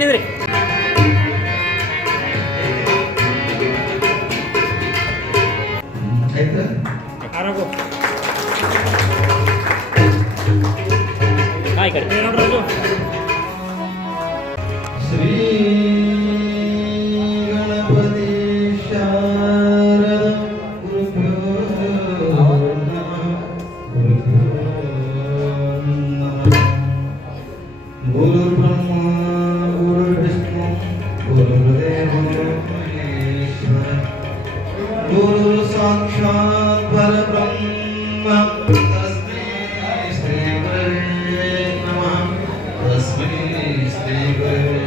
ನಿಂದ್ರಿ. ಆರಾಗು ಈ ಕಡೆ ನೋಡ್ರಿ ರಾಜು. ಶ್ರೀ ಗಣಪತಿ ಶಾರದ ಗುರುಭ್ಯೋ ನಮಃ. ಗುರುರ್ ಬ್ರಹ್ಮ ಗುರುರ್ ವಿಷ್ಣು ಗುರುರ್ದೇವೋ ಮಹೇಶ್ವರ ಗುರುರ್ ಸಾಕ್ಷಾತ್ ಪರಬ್ರಹ್ಮ ತಸ್ಮೈ ಶ್ರೀ ಗುರವೇ ನಮಃ. ತಸ್ಮೈ ಶ್ರೀ ಗುರವೇ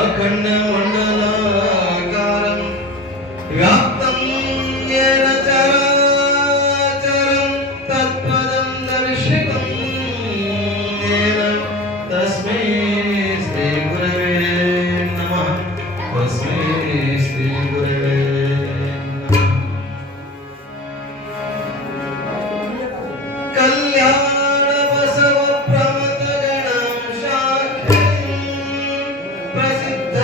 ಅಖಂಡ ಮಂಡಲಾಕಾರಂ ವ್ಯಾಪ್ತಂ ಯೇನ ಚರಾಚರಂ ತತ್ಪದಂ ದರ್ಶಿತಂ ಯೇನ ತಸ್ಮೈ ಶ್ರೀ ಗುರವೇ ನಮಃ. ತಸ್ಮೈ ಶ್ರೀ ಗುರವೇ ನಮಃ. ಕಲ್ಯಾಣ ಬಸವ ಪ್ರಮಥ ಗಣಂ ಶಾಖೆಂ ಪ್ರಸಿದ್ಧ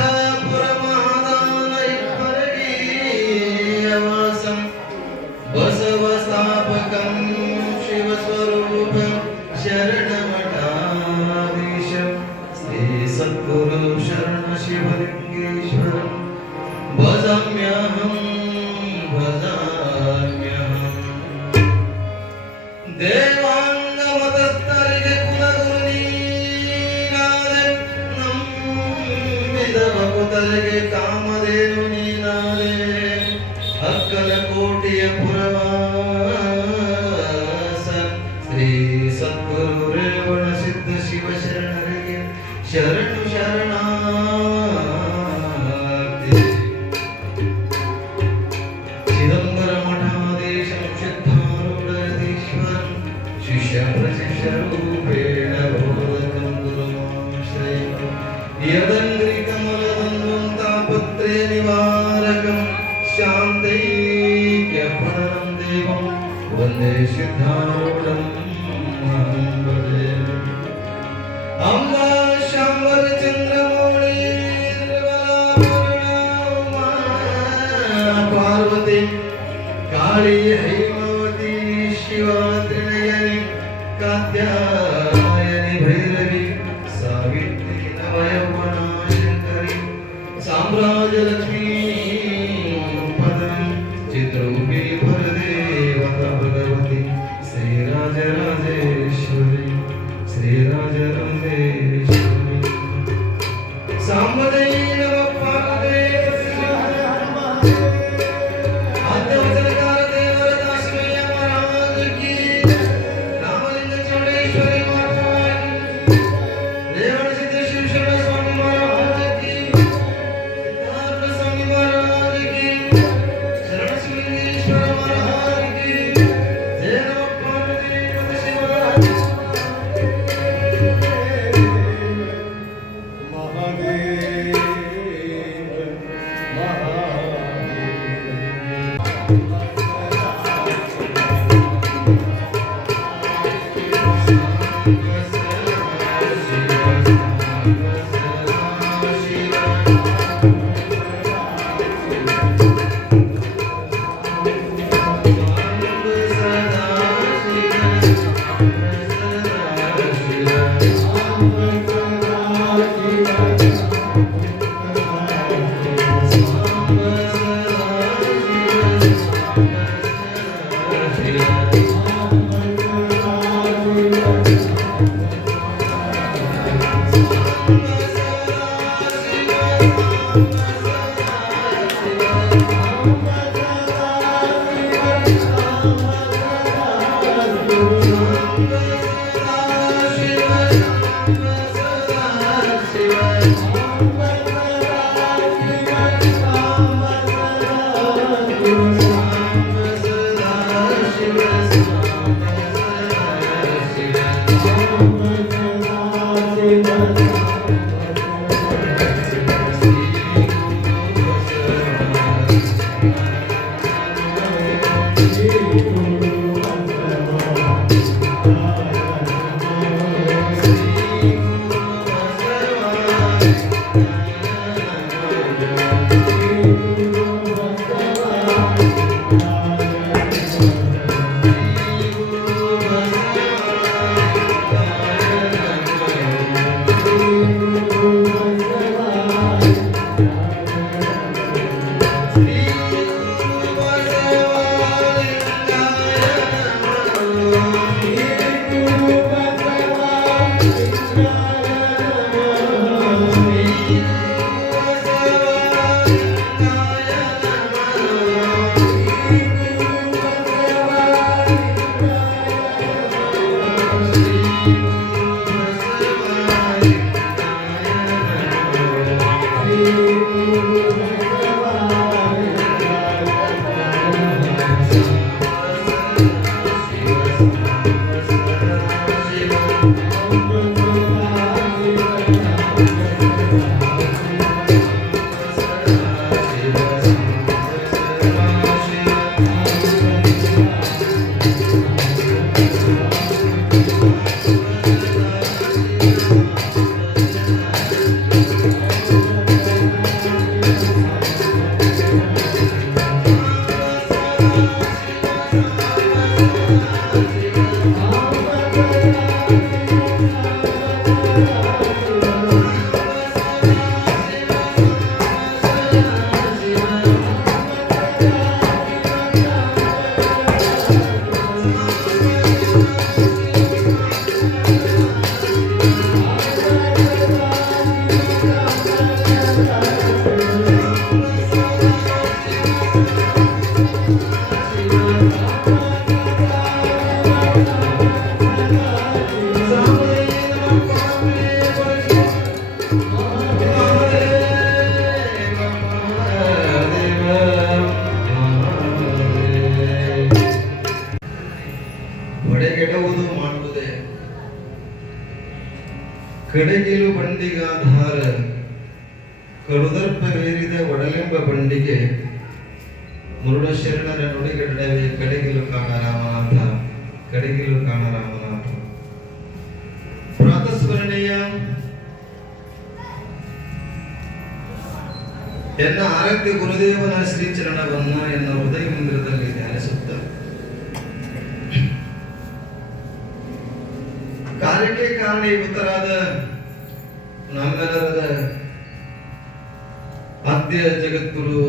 ಪುರಮಹದಾನ ಇಬ್ಬರಗೀಯವಾಸಂ ಬಸವ ಸ್ಥಾಪಕಂ ಶಿವಸ್ವರೂಪಂ ಶರಣಮಠಾಧೀಶಂ ಶ್ರೀ ಸದ್ಗುರು ಶರಣ ಶಿವಲಿಂಗೇಶ್ವರಂ ಭಜಾಮ್ಯಹಂ ಭಜಾಮ್ಯಹಂ. ದೇವಾಂಗಮತಸ್ಥರಿಗೆ ಕುಲಗುರು ನೀನಾದೆ, ನಂಬಿದ ಭಕ್ತರಿಗೆ ಕಾಮಧೇನು ನೀನಾದೆ. ಅಕ್ಕಲ ಕೋಟಿಯ ಪುರವಾಸ ಶ್ರೀ ಸದ್ಗುರು ರೇವಣ ಸಿದ್ಧ ಶಿವ ಶರಣರಿಗೆ ಶರಣು ಶರಣಾರ್ಥಿ. ಚಿದಂಬರ ಮಠಾಧೀಶಂ ಸಿದ್ಧಾರೂಢಧೀಶ್ವರಂ ಶಿಷ್ಯ ಪ್ರಶಿಷ್ಯ ರೂಪೇಣ ಬೋಧಕಂ ಗುರುಮಾಶ್ರಯಂ. ಯದಂಗ್ರಿ ಕಮಲದಂದ್ವಂ ತಾಪತ್ರಯ ನಿವಾರಕಂ ಶಾಂತೈಕ್ಯಪದಂ ದೇವಂ ವಂದೇ ಸಿದ್ಧಾರೂಢಂ ಅಹಂ ಭಜೆ. ಅಂಬ ಶಾಂಬರ ಚಂದ್ರಮೌಳಿ ಪಾರ್ವತಿ ಕಾಳಿ ಹೈಮವತಿ ಶಿವ ತ್ರಿನಯನಿ ಕಾತ್ಯಾಯನಿ ಭೈರವಿ ಸಾವಿತ್ರಿ ನವಯೌವನ ಶಂಕರಿ ಸಾಮ್ರಾಜ್ಯಲಕ್ಷ್ಮೀ ಪದವಿ ಚಿತ್ರೂಪಿ ಭರದೇವತ ಭಗವತಿ ಶ್ರೀರಾಜರಾಜೇಶ್ವರಿ ಶ್ರೀರಾಜರಾಜೇಶ್ವರಿ. ಸಾಂಬದೈ ನಮ ಪಾರ್ವತೇ ಆದ್ಯವಚನಕಾರ ದೇವರ ದಾಸಮಯ್ಯ ಮಹಾರಾಜ ಕಿ, ರಾಮಲಿಂಗ ಚೌಡೇಶ್ವರಿ ಮಹಾರಾಜ ಕಿ, ರೇವಣ ಸಿದ್ಧ ಶಿವಶರಣ ಸ್ವಾಮಿ ಮಹಾರಾಜ ಕಿ, ಸಿದ್ಧಾರ್ಥ ಸ್ವಾಮಿ ಮಹಾರಾಜ ಕಿ, ಶರಣ ಶಿವಲಿಂಗೇಶ್ವರ ಮಹಾರಾಜ ಕಿ. ಜಯ ನಮಃ ಪಾರ್ವತಿ ಪತಿ ಶಿವಾಯ. ಕಡೆಗಿಲು ಬಂಡಿಗಾಧಾರ ಕಡುದರ್ಪವೇರಿದ ಒಡಲೆಂಬ ಬಂಡಿಗೆ ಮುರುಡ ಶರಣರ ನುಡಿಗಡವೆ ಕಡೆಗಿಲು ಕಾಣ ರಾಮನಾಥ ಕಡೆಗಿಲು ಕಾಣ ರಾಮನಾಥ. ಪ್ರಾತಸ್ಮರಣೀಯ ಎನ್ನ ಆರಾಧ್ಯ ಗುರುದೇವನ ಶ್ರೀಚರಣವನ್ನ ಎನ್ನ ಹೃದಯ ಮಂದಿರದಲ್ಲಿ ಧ್ಯಾನಿಸುತ್ತ ಕಾರ್ಯಕ್ಕೆ ಕಾರಣೀಭೂತರಾದ ನಮ್ಮೆಲ್ಲರದ ಆದ್ಯ ಜಗದ್ಗುರು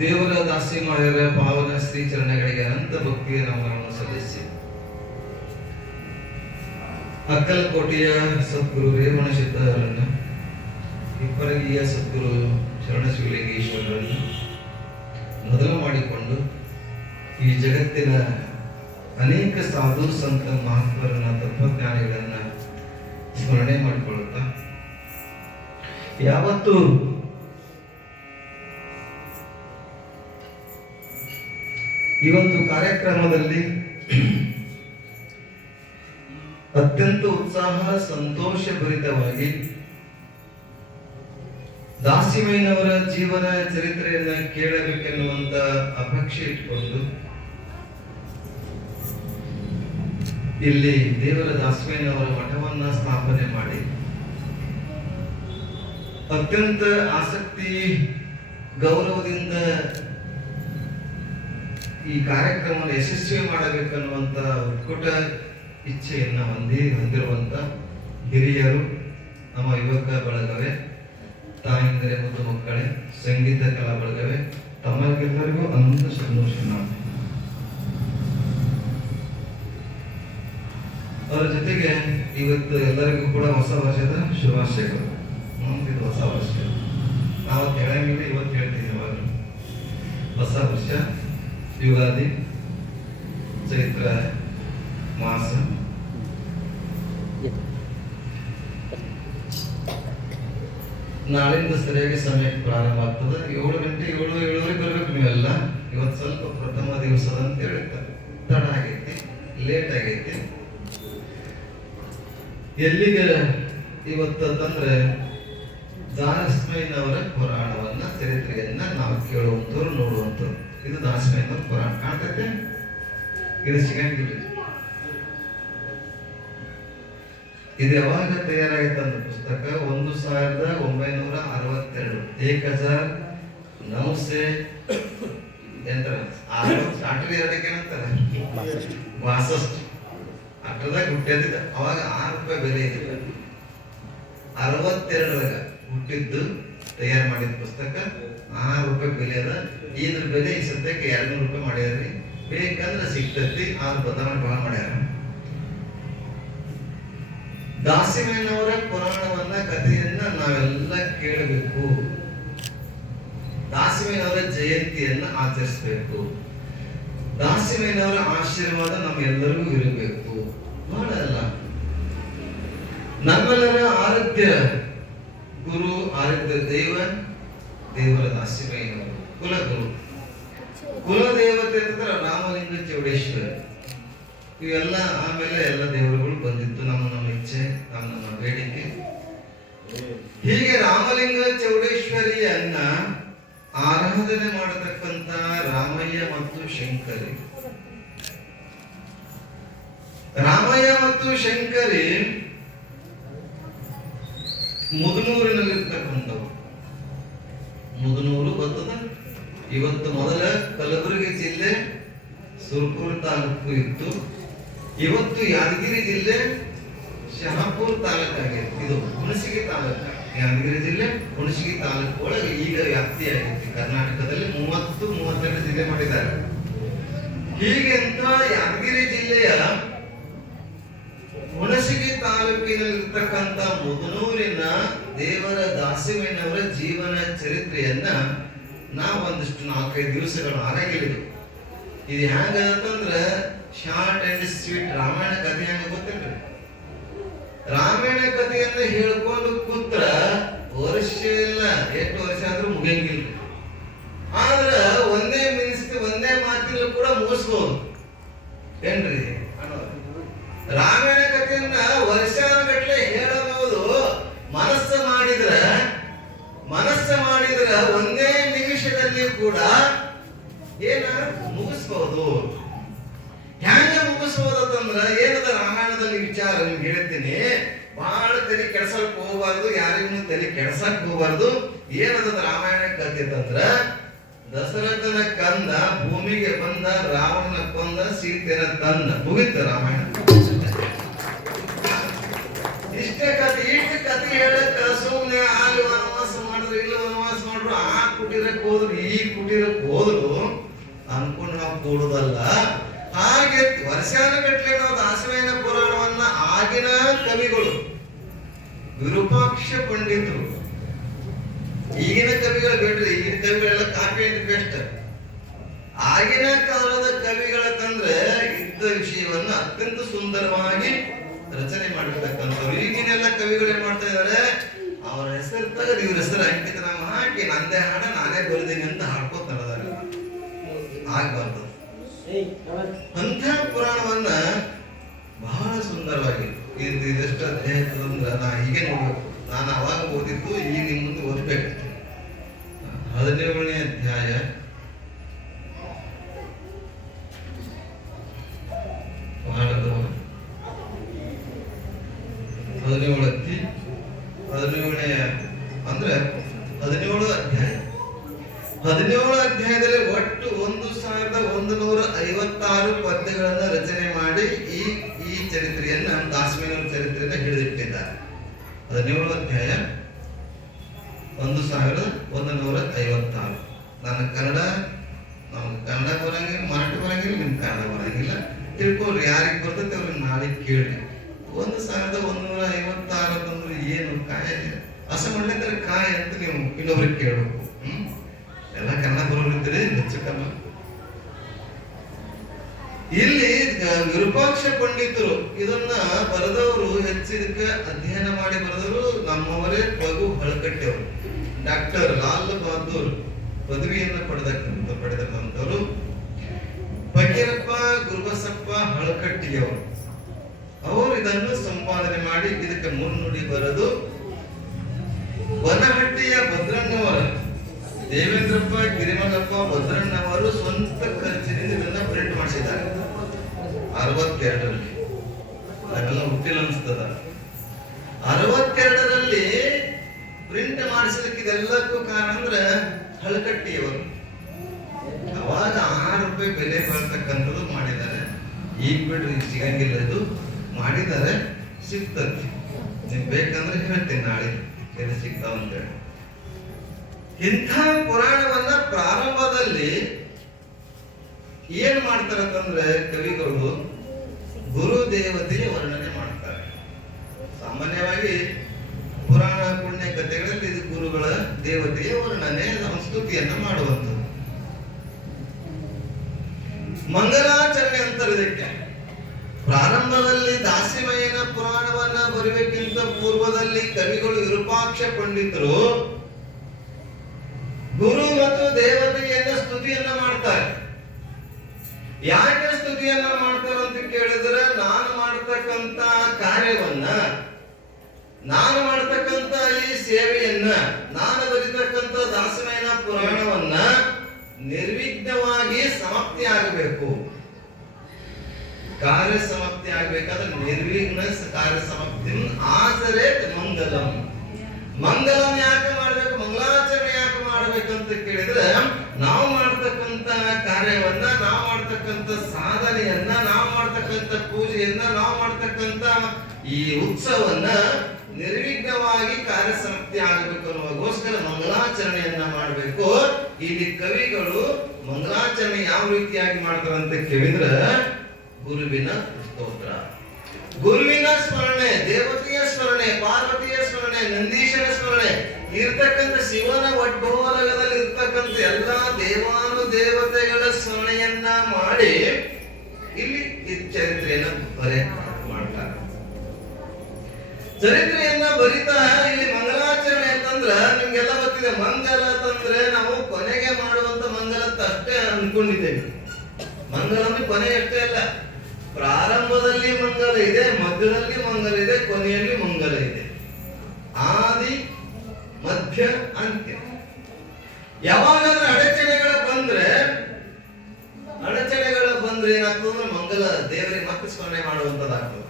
ದೇವರ ದಾಸಿಮಾಯರ ಪಾವನ ಶ್ರೀಚರಣಗಳಿಗೆ ಅನಂತ ಭಕ್ತಿಯ ನಮನವನ್ನು ಸಲ್ಲಿಸಿ ಅಕ್ಕಲಕೋಟೆಯ ಸದ್ಗುರು ರೇವಣ ಸಿದ್ಧರನ್ನು ಇಬ್ಬರಿಗೆಯ ಸದ್ಗುರು ಶರಣಶಿವಲಿಂಗೇಶ್ವರರನ್ನು ಮೊದಲು ಮಾಡಿಕೊಂಡು ಈ ಜಗತ್ತಿನ ಅನೇಕ ಸಾಧು ಸಂತ ಮಹಾತ್ಮರನ್ನ ತತ್ವಜ್ಞಾನಿಗಳನ್ನ ಸ್ಮರಣೆ ಮಾಡಿಕೊಳ್ಳುತ್ತಾ ಯಾವತ್ತು ಈ ಒಂದು ಕಾರ್ಯಕ್ರಮದಲ್ಲಿ ಅತ್ಯಂತ ಉತ್ಸಾಹ ಸಂತೋಷ ಭರಿತವಾಗಿ ದಾಸಿಮಯ್ಯನವರ ಜೀವನ ಚರಿತ್ರೆಯನ್ನ ಕೇಳಬೇಕೆನ್ನುವಂತ ಅಪೇಕ್ಷೆ ಇಟ್ಕೊಂಡು ಇಲ್ಲಿ ದೇವರ ದಾಸಿಮಯ್ಯನವರ ಮಠವನ್ನ ಸ್ಥಾಪನೆ ಮಾಡಿ ಅತ್ಯಂತ ಆಸಕ್ತಿ ಗೌರವದಿಂದ ಈ ಕಾರ್ಯಕ್ರಮವನ್ನು ಯಶಸ್ವಿ ಮಾಡಬೇಕನ್ನುವಂತ ಉತ್ಕಟ ಇಚ್ಛೆಯನ್ನ ಹೊಂದಿರುವಂತ ಹಿರಿಯರು, ನಮ್ಮ ಯುವಕ ಬಳಗವೇ, ತಾಯಂದಿರೆ, ಮುದ್ದು ಮಕ್ಕಳೇ, ಸಂಗೀತ ಕಲಾ ಬಳಗವೇ, ತಮಗೆಲ್ಲರಿಗೂ ಅನಂತ ಸಂತೋಷ. ಅವರ ಜೊತೆಗೆ ಇವತ್ತು ಎಲ್ಲರಿಗೂ ಕೂಡ ಹೊಸ ವರ್ಷದ ಶುಭಾಶಯಗಳು. ಇದು ಹೊಸ ವರ್ಷ, ನಾವು ಹೇಳಂಗಿಲ್ಲ, ಇವತ್ತು ಹೇಳ್ತೀವಿ. ಹೊಸ ವರ್ಷ, ಯುಗಾದಿ, ಚೈತ್ರ ಮಾಸ, ನಾಳಿಂದ ಸರಿಯಾಗಿ ಸಮಯಕ್ಕೆ ಪ್ರಾರಂಭ ಆಗ್ತದೆ. 7 ಗಂಟೆ 7:07 ಬರ್ಬೇಕು ನೀವೆಲ್ಲ. ಇವತ್ತು ಸ್ವಲ್ಪ ಪ್ರಥಮ ದಿವಸದ ಅಂತ ಹೇಳ್ತಾರೆ, ತಡ ಆಗೈತಿ, ಲೇಟ್ ಆಗೈತಿ. ಎಲ್ಲಿಗೆ ಇವತ್ತಂದ್ರೆ ದಾಸಮಯ್ಯನವರ ಪುರಾಣವನ್ನ, ಚರಿತ್ರೆಯನ್ನ ನಾವು ಕೇಳುವಂಥವ್ರು, ನೋಡುವಂಥವ್ರು. ಇದು ದಾಸಮಯ್ಯನವರ ಪುರಾಣ ಕಾಣ್ತೈತೆ, ಇದು ಸಿಗಂಗಿಲ್ಲ. ಇದು ಯಾವಾಗ ತಯಾರಾಗಿತ್ತಂದ ಪುಸ್ತಕ 1962, 1900 ಎಂತರ 62 ಅಷ್ಟರದಾಗ ಹುಟ್ಟಿದ. ಅವಾಗ ₹6 ಬೆಲೆ ಇದ್ದಿಲ್ಲ. 62 ಹುಟ್ಟಿದ್ದು ತಯಾರು ಮಾಡಿದ ಪುಸ್ತಕ ₹6 ಬೆಲೆ ಅದ. ಇದ್ರ ಬೆಲೆ ಈ ಸದ್ಯಕ್ಕೆ ₹200 ಮಾಡ್ಯಾರ್ರಿ. ಬೇಕಂದ್ರೆ ಸಿಗ್ತೈತಿ. 6 ಬದಲಾವಣೆ ಭಾಳ ಮಾಡ್ಯಾರ. ದಾಸಿಮಯ್ಯನವರ ಪುರಾಣವನ್ನ, ಕಥೆಯನ್ನ ನಾವೆಲ್ಲ ಕೇಳಬೇಕು. ದಾಸಿಮಯ್ಯನವರ ಜಯಂತಿಯನ್ನ ಆಚರಿಸಬೇಕು. ದಾಸಿಮಯ್ಯನವರ ಆಶೀರ್ವಾದ ನಮ್ಮೆಲ್ಲರಿಗೂ ಇರಬೇಕು. ಬಹಳ ಅಲ್ಲ, ನಮ್ಮೆಲ್ಲರ ಆರಾಧ್ಯ ಗುರು, ಆರಾಧ್ಯ ದೈವ, ದೇವರ ದಾಸಿಮಯ್ಯನವರು ಕುಲಗುರು. ಕುಲದೇವತೆ ಅಂತ ರಾಮಲಿಂಗ ಚೌಡೇಶ್ವರ. ಇವೆಲ್ಲ ಆಮೇಲೆ ಎಲ್ಲ ದೇವರುಗಳು ಬಂದಿತ್ತು. ನಮ್ಮ ಇಚ್ಛೆ, ನಮ್ಮ ಬೇಡಿಕೆ. ಹೀಗೆ ರಾಮಲಿಂಗ ಚೌಡೇಶ್ವರಿಯನ್ನ ಆರಾಧನೆ ಮಾಡತಕ್ಕಂತ ರಾಮಯ್ಯ ಮತ್ತು ಶಂಕರಿ. ರಾಮಯ್ಯ ಮತ್ತು ಶಂಕರಿ ಮುದನೂರಿನಲ್ಲಿರ್ತಕ್ಕಂಥವ್ರು. ಮುದನೂರು ಗೊತ್ತದ? ಇವತ್ತು ಮೊದಲ ಕಲಬುರಗಿ ಜಿಲ್ಲೆ ಸುರ್ಪುರ್ ತಾಲೂಕು ಇತ್ತು. ಇವತ್ತು ಯಾದಗಿರಿ ಜಿಲ್ಲೆ ಶಹಾಪುರ ತಾಲೂಕಾಗೈತಿ. ಇದು ಹುಣಸಗಿ ತಾಲೂಕು. ಯಾದಗಿರಿ ಜಿಲ್ಲೆ ಹುಣಸಗಿ ತಾಲೂಕು ಒಳಗೆ ಈಗ ವ್ಯಾಪ್ತಿಯಾಗೈತಿ. ಕರ್ನಾಟಕದಲ್ಲಿ 32 ಜಿಲ್ಲೆ ಮಾಡಿದ್ದಾರೆ. ಹೀಗೆ ಅಂತ ಯಾದಗಿರಿ ಜಿಲ್ಲೆಯ ಹುಣಸಗಿ ತಾಲೂಕಿನಲ್ಲಿರ್ತಕ್ಕಂಥ ಮುದನೂರಿನ ದೇವರ ದಾಸಿಮಯ್ಯನವರ ಜೀವನ ಚರಿತ್ರೆಯನ್ನ ನಾವು ಒಂದಿಷ್ಟು 4-5 ದಿವಸಗಳು ಆರಾಗಿಳಿದು. ಇದು ಹೆಂಗಂತಂದ್ರ ಶಾರ್ಟ್ ಅಂಡ್ ಸ್ವೀಟ್ ರಾಮಾಯಣ ಕಥೆ ಹೆಂಗ ಗೊತ್ತಿಲ್ರಿ? ರಾಮಾಯಣ ಕಥೆಯನ್ನ ಹೇಳ್ಕೊಂಡು ಕೂತ್ರ ವರ್ಷ ಇಲ್ಲ, 8 ವರ್ಷ ಆದ್ರೂ ಮುಗಿಯಂಗಿಲ್ಲ. ಆದ್ರ ಒಂದೇ ಮಾತಿನ ಕೂಡ ಮುಗಿಸ್ಬೋದು ಏನ್ರಿ? ರಾಮಾಯಣ ಕಥೆಯನ್ನ ವರ್ಷಗಟ್ಟಲೆ ಮುಗಿಸ್ಬಹುದು. ಹೆಂಗ ಮುಗಿಸ್ಬೋದಂದ್ರ ಏನದ ರಾಮಾಯಣದಲ್ಲಿ ವಿಚಾರ ನಿಮ್ಗೆ ಹೇಳ್ತೀನಿ. ಬಹಳ ತಲೆ ಕೆಡ್ಸಕ್ ಹೋಗ್ಬಾರ್ದು, ಯಾರಿಗೂ ತಲೆ ಕೆಡ್ಸಕ್ ಹೋಗ್ಬಾರ್ದು. ಏನದ ರಾಮಾಯಣ ಕಥೆತಂದ್ರ ದಶರಥನ ಕಂದ ಭೂಮಿಗೆ ಬಂದ, ರಾವಣನ ಕೊಂದ, ಸೀತೆನ ತಂದ, ಮುಗಿತ ರಾಮಾಯಣ. ಇಷ್ಟೇ ಕಥೆ. ಇಷ್ಟ ಕಥೆ ಹೇಳಕ್ಕ ಸುಮ್ನೆ ಅಲ್ಲಿ ವನವಾಸ ಮಾಡಿದ್ರು, ಇಲ್ಲಿ ವನವಾಸ ಮಾಡ್ರು, ಆ ಕುಟೀರಕ್ಕೆ ಹೋದ್ರು, ಈ ಕುಟೀರಕ್ಕೆ ಹೋದ್ರು ಅನ್ಕೊಂಡು ನಾವು ಕೂಡುದಲ್ಲ. ಹಾಗೆ ವರ್ಷಾನುಗಟ್ಲೆ ನಾವು ದಾಸವಾಯನ ಪುರಾಣವನ್ನ ಆಗಿನ ಕವಿಗಳು, ವಿರೂಪಾಕ್ಷ ಪಂಡಿತರು, ಈಗಿನ ಕವಿಗಳು ಬೇಡ್ರಿ, ಈಗಿನ ಕವಿಗಳೆಲ್ಲ ಕಾಪಿ ಅಂಡ್ ಪೇಸ್ಟ್. ಆಗಿನ ಕಾಲದ ಕವಿಗಳ ತಂದ್ರೆ ಇದ್ದ ವಿಷಯವನ್ನ ಅತ್ಯಂತ ಸುಂದರವಾಗಿ ರಚನೆ ಮಾಡಿರ್ತಕ್ಕಂಥವ್ರು. ಈಗಿನೆಲ್ಲ ಕವಿಗಳು ಏನ್ ಮಾಡ್ತಾ ಇದಾರೆ, ಅವರ ಹೆಸರು ತೆಗೆದು ಇವ್ರ ಹೆಸರು ಅಂಕಿತ ನಾಮ ಹಾಕಿ ನಂದೇ ಹಾಡ ನಾನೇ ಬರೆದೀನಿ ಅಂತ ಹಾಡ್ಕೋತ ನಡೆದಾರೆ. ಆಗ್ಬಾರ್ದು. ಅಂಥ ಪುರಾಣವನ್ನ ಬಹಳ ಸುಂದರವಾಗಿ ಇದೆಷ್ಟು ಅಧ್ಯಾಯ ಅಂದ್ರೆ ನಾ ಹೀಗೆ ನೋಡ್ಬೇಕು. ನಾನು ಅವಾಗ ಓದಿದ್ದು ಈಗ ನಿಮ್ ಮುಂದೆ ಓದ್ಬೇಕು. 17ನೇ ಅಧ್ಯಾಯ ಅಂದ್ರೆ 17 ಅಧ್ಯಾಯ. 17 ಅಧ್ಯಾಯದಲ್ಲಿ ಒಟ್ಟು 1156 ಪದ್ಯಗಳನ್ನ ರಚನೆ ಮಾಡಿ ಈ ಚರಿತ್ರೆಯನ್ನ ದಾಸವಾಯನ ಚರಿತ್ರೆಯನ್ನ ಹಿಡಿದಿಟ್ಟಿದ್ದಾರೆ. 17 ಅಧ್ಯಾಯ 1156. ನನ್ನ ಕನ್ನಡ, ನಮ್ಗೆ ಕನ್ನಡ ಬರಂಗಿಲ್ಲ, ಮರಾಠಿ ಬರಂಗಿಲ್ಲ, ನಿಮ್ಗೆ ಕನ್ನಡ ಬರಂಗಿಲ್ಲ. ತಿಳ್ಕೊಳ್ರಿ, ಯಾರಿಗೆ ಬರ್ತೈತೆ ಅವ್ರಿಗೆ ನಾಳೆ ಕೇಳಿ. 1156 ಅಂತಂದ್ರೆ ಏನು ಕಾಯ ಅಸಮಣ್ಣ ಕಾಯ ಅಂತ ನೀವು ಇನ್ನೊಬ್ರಿಗೆ ಕೇಳಬೇಕು. ಎಲ್ಲ ಕನ್ನಡ ಬರೋರಿದ್ದರೆ ಹೆಚ್ಚುಕಮ್ಮ. ಇಲ್ಲಿ ವಿರೂಪಾಕ್ಷ ಪಂಡಿತರು ಇದನ್ನ ಬರೆದವರು, ಹೆಚ್ಚಿದಕ್ಕೆ ಅಧ್ಯಯನ ಮಾಡಿ ಬರೆದವರು ನಮ್ಮವರೇ ಪಗು ಹಳಕಟ್ಟಿಯವರು. ಡಾಕ್ಟರ್ ಲಾಲ್ ಬಹದ್ದೂರ್ ಪದವಿಯನ್ನ ಪಡೆದಂತವರು ಫಕೀರಪ್ಪ ಗುರುಬಸಪ್ಪ ಹಳಕಟ್ಟಿಯವರು. ಅವರು ಇದನ್ನು ಸಂಪಾದನೆ ಮಾಡಿ ಇದಕ್ಕೆ ಮುನ್ನುಡಿ ಬರೆದು ಬನಹಟ್ಟಿಯ ಭದ್ರಣ್ಣವರ ದೇವೇಂದ್ರಪ್ಪ ಗಿರಿಮಲ್ಲಪ್ಪ ಭದ್ರಣ್ಣವರು ಸ್ವಂತ ಖರ್ಚಿನಿಂದ ಇದನ್ನ ಪ್ರಿಂಟ್ ಮಾಡಿಸಿದ್ದಾರೆ 62ರಲ್ಲಿ. ನಾವೆಲ್ಲ ಹುಟ್ಟಿಲ್ಲ ಅನಿಸ್ತದ. 62ರಲ್ಲಿ ಪ್ರಿಂಟ್ ಮಾಡಿಸಲಿಕ್ಕೆ ಇದೆಲ್ಲಕ್ಕೂ ಕಾರಣ ಅಂದ್ರೆ ಹಳಕಟ್ಟಿಯವರು. ಅವಾಗ 6 ರೂಪಾಯಿ ಬೆಲೆ ಬರ್ತಕ್ಕಂಥದ್ದು ಮಾಡಿದ್ದಾರೆ. ಈಗ ಬಿಡ್ರಿ, ಸಿಗಂಗಿಲ್ಲ, ಇದು ಮಾಡಿದ್ದಾರೆ, ಸಿಗ್ತದೆ. ನಿಮ್ಗೆ ಬೇಕಂದ್ರೆ ಹೇಳ್ತೀನಿ, ನಾಳೆ ಎಲ್ಲಿ ಸಿಗ್ತಾವ ಅಂತೇಳಿ. ಇಂಥ ಪುರಾಣವನ್ನ ಪ್ರಾರಂಭದಲ್ಲಿ ಏನ್ ಮಾಡ್ತಾರಂತಂದ್ರೆ ಕವಿಗಳು ಗುರು ದೇವತೆಯ ವರ್ಣನೆ ಮಾಡ್ತಾರೆ. ಸಾಮಾನ್ಯವಾಗಿ ಪುರಾಣ ಪುಣ್ಯ ಕಥೆಗಳಲ್ಲಿ ಇದು ಗುರುಗಳ ದೇವತೆಯ ವರ್ಣನೆ, ಸಂಸ್ಕೃತಿಯನ್ನ ಮಾಡುವಂಥದ್ದು. ಮಂಗಲಾಚರಣೆ ಅಂತಾರೆ ಇದಕ್ಕೆ. ಪ್ರಾರಂಭದಲ್ಲಿ ದಾಸಿಮಯ್ಯನ ಪುರಾಣವನ್ನ ಬರಬೇಕಿಂತ ಪೂರ್ವದಲ್ಲಿ ಕವಿಗಳು ವಿರೂಪಾಕ್ಷ ಪಂಡಿತರು ಗುರು ಮತ್ತು ದೇವತೆಯನ್ನ ಸ್ತುತಿಯನ್ನ ಮಾಡ್ತಾರೆ. ಯಾಕೆ ಸ್ತುತಿಯನ್ನ ಮಾಡ್ತಾರೆ ಅಂತ ಕೇಳಿದ್ರೆ, ನಾನು ಮಾಡತಕ್ಕಂತ ಕಾರ್ಯವನ್ನ, ನಾನು ಮಾಡತಕ್ಕಂತ ಈ ಸೇವೆಯನ್ನ, ನಾನು ಬರೀತಕ್ಕಂತ ದಾಸಮಯ್ಯನ ಪುರಾಣವನ್ನ ನಿರ್ವಿಘ್ನವಾಗಿ ಸಮಾಪ್ತಿ ಆಗಬೇಕು. ಕಾರ್ಯ ಸಮಾಪ್ತಿ ಆಗ್ಬೇಕಾದ್ರೆ ನಿರ್ವಿಘ್ನ ಕಾರ್ಯ ಸಮಾಪ್ತಿ ಆಚರೆ ಮಂಗಲಂ. ಮಂಗಲಂ ಯಾಕೆ ಮಾಡ್ಬೇಕು, ಮಂಗಲಾಚರಣೆ ಯಾಕೆ ಮಾಡ್ಬೇಕಂತ ಕೇಳಿದ್ರೆ, ನಾವು ಮಾಡ್ತಕ್ಕಂತ ಕಾರ್ಯವನ್ನ, ನಾವು ಮಾಡ್ತಕ್ಕಂತ ಸಾಧನೆಯನ್ನ, ನಾವು ಮಾಡ್ತಕ್ಕಂತ ಪೂಜೆಯನ್ನ, ನಾವು ಮಾಡ್ತಕ್ಕಂತ ಈ ಉತ್ಸವನ್ನ ನಿರ್ವಿಘ್ನವಾಗಿ ಕಾರ್ಯ ಸಮಾಪ್ತಿ ಆಗಬೇಕು ಅನ್ನೋಗೋಸ್ಕರ ಮಂಗಲಾಚರಣೆಯನ್ನ ಮಾಡಬೇಕು. ಇಲ್ಲಿ ಕವಿಗಳು ಮಂಗಲಾಚರಣೆ ಯಾವ ರೀತಿಯಾಗಿ ಮಾಡ್ತಾರೆ ಅಂತ ಕೇಳಿದ್ರೆ, ಗುರುವಿನ ಸ್ತೋತ್ರ, ಗುರುವಿನ ಸ್ಮರಣೆ, ದೇವತೆಯ ಸ್ಮರಣೆ, ಪಾರ್ವತಿಯ ಸ್ಮರಣೆ, ನಂದೀಶನ ಸ್ಮರಣೆ, ಇರ್ತಕ್ಕಂಥ ಶಿವನ ಒಡ್ಡೋಲಗದಲ್ಲಿ ಇರ್ತಕ್ಕಂಥ ಎಲ್ಲಾ ದೇವಾನು ದೇವತೆಗಳ ಸ್ಮರಣೆಯನ್ನ ಮಾಡಿ ಇಲ್ಲಿ ಈ ಚರಿತ್ರೆಯನ್ನ ಮಾಡ್ತಾರೆ. ಚರಿತ್ರೆಯನ್ನ ಬರಿತಾ ಇಲ್ಲಿ ಮಂಗಲಾಚರಣೆ ಅಂತಂದ್ರ ನಿಮ್ಗೆಲ್ಲ ಗೊತ್ತಿದೆ. ಮಂಗಲ ಅಂತಂದ್ರೆ ನಾವು ಕೊನೆಗೆ ಮಾಡುವಂತ ಮಂಗಲ ಅಷ್ಟೇ ಅನ್ಕೊಂಡಿದ್ದೇವೆ. ಮಂಗಲ ಅಂದ್ರೆ ಕೊನೆ ಅಷ್ಟೇ ಅಲ್ಲ, ಪ್ರಾರಂಭದಲ್ಲಿ ಮಂಗಲ ಇದೆ, ಮಧ್ಯದಲ್ಲಿ ಮಂಗಲ ಇದೆ, ಕೊನೆಯಲ್ಲಿ ಮಂಗಲ ಇದೆ. ಆದಿ ಮಧ್ಯ ಅಂತ್ಯ. ಯಾವಾಗಾದ್ರೂ ಅಡಚಣೆಗಳು ಬಂದ್ರೆ ಬಂದ್ರೆ ಏನಾಗ್ತದೆ ಮಂಗಲ ದೇವರಿಗೆ ಮತ್ತೆ ಸ್ಮರಣೆ ಮಾಡುವಂತದ್ದಾಗ್ತದೆ.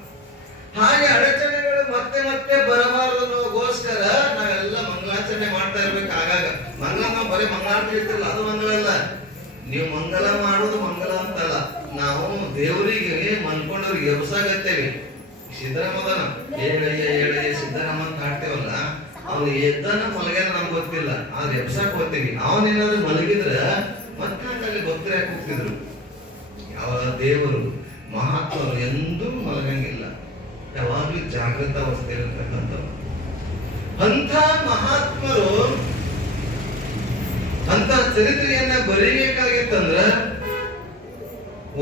ಹಾಗೆ ಅಡಚಣೆಗಳು ಮತ್ತೆ ಮತ್ತೆ ಬರಬಾರದಗೋಸ್ಕರ ನಾವೆಲ್ಲ ಮಂಗಲಾಚರಣೆ ಮಾಡ್ತಾ ಇರ್ಬೇಕು. ಆಗಾಗ ಮಂಗಲ ನಾವು ಬರೀ ಮಂಗಳಾರತಿ ಇರ್ತಿರಲ್ಲ, ಅದು ಮಂಗಲ ಅಲ್ಲ. ನೀವು ಮಂಗಲ ಮಾಡೋದು ಮಂಗಲ ಅಂತಲ್ಲ. ನಾವು ದೇವರಿಗೆ ಮನ್ಕೊಂಡವ್ರಿಗೆ ಎಬ್ಸಾಗತ್ತೇವಿ. ಸಿದ್ದರಾಮದನ ಏಳಯ್ಯ ಸಿದ್ದರಾಮ ಅಂತ ಕಾಡ್ತೇವಲ್ಲ, ಅವ್ನು ಎದ್ದನ ಮಲಗ್ಯಾನ ನಮ್ಗೆ ಗೊತ್ತಿಲ್ಲ, ಆದ್ರೆ ಎಬ್ಸಾಕ್ ಹೋಗ್ತೀವಿ. ಅವನೇನಾದ್ರು ಮಲಗಿದ್ರ ಮತ್ತೆ ಅಲ್ಲಿ ಭಕ್ತರು ಯಾಕೆ ಹೋಗ್ತಿದ್ರು? ಯಾವ ದೇವರು ಮಹಾತ್ಮರು ಎಂದೂ ಮಲಗಂಗಿಲ್ಲ, ಯಾವಾಗ್ಲೂ ಜಾಗೃತ ಅವಸ್ಥೆ ಇರತಕ್ಕಂಥವ್ರು. ಅಂತ ಮಹಾತ್ಮರು ಅಂತ ಚರಿತ್ರೆಯನ್ನ ಬರೀಬೇಕಾಗಿತ್ತಂದ್ರ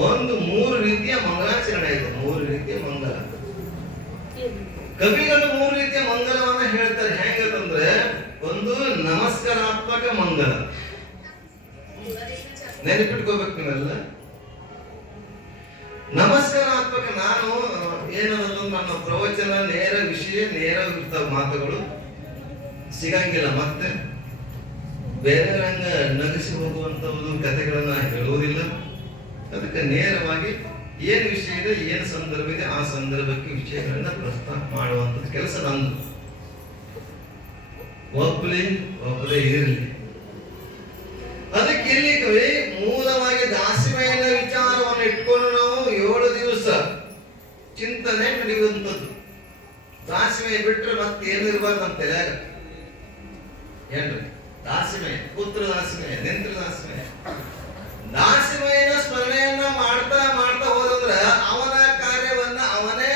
ಒಂದು 3 ರೀತಿಯ ಮಂಗಲಾಚರಣೆ ಆಯ್ತು. 3 ರೀತಿಯ ಮಂಗಲ. ಕವಿಗಳು 3 ರೀತಿಯ ಮಂಗಲವನ್ನ ಹೇಳ್ತಾರೆ. ಹೆಂಗಂದ್ರೆ ಒಂದು ನಮಸ್ಕಾರಾತ್ಮಕ ಮಂಗಲ. ನೆನಪಿಟ್ಕೋಬೇಕು ನೀವೆಲ್ಲ. ನಮಸ್ಕಾರಾತ್ಮಕ. ನಾನು ಏನನ್ನೋದು ನನ್ನ ಪ್ರವಚನ ನೇರ ವಿಷಯ ನೇರ ಮಾತುಗಳು ಸಿಗಂಗಿಲ್ಲ. ಮತ್ತೆ ಬೇರೆ ರಂಗ ನಗಿಸಿ ಹೋಗುವಂತದ್ದು ಕಥೆಗಳನ್ನ ಹೇಳುವುದಿಲ್ಲ. ಅದಕ್ಕೆ ನೇರವಾಗಿ ಏನು ವಿಷಯ ಇದೆ, ಏನು ಸಂದರ್ಭ ಇದೆ, ಆ ಸಂದರ್ಭಕ್ಕೆ ವಿಷಯಗಳನ್ನ ಪ್ರಸ್ತಾಪ ಮಾಡುವಂಥದ್ದು ಕೆಲಸ ನಂದು. ಒಬ್ಬರೇ ಇರಲಿ. ಅದಕ್ಕೆ ಇಲ್ಲಿ ಕವಿ ಮೂಲವಾಗಿ ದಾಸಿಮಯನ ವಿಚಾರವನ್ನು ಇಟ್ಕೊಂಡು ನಾವು 7 ದಿವಸ ಚಿಂತನೆ ನಡೆಯುವಂಥದ್ದು. ದಾಸಿಮಯ ಬಿಟ್ರೆ ಮತ್ತೆ ಏನು ಇರಬಾರ್ದು ನಮ್ಮ ತಲೆಯಾಗ. ಏನ್ರಿ? ದಾಸಿಮಯ, ಪುತ್ರ ದಾಸಿಮಯ, ನೆಂತ್ರ ದಾಸಿಮಯ. ದಾಸಿಮಯನ ಸ್ಮರಣೆಯನ್ನ ಮಾಡ್ತಾ ಮಾಡ್ತಾ ಹೋದಂದ್ರ ಅವನ ಕಾರ್ಯವನ್ನ ಅವನೇ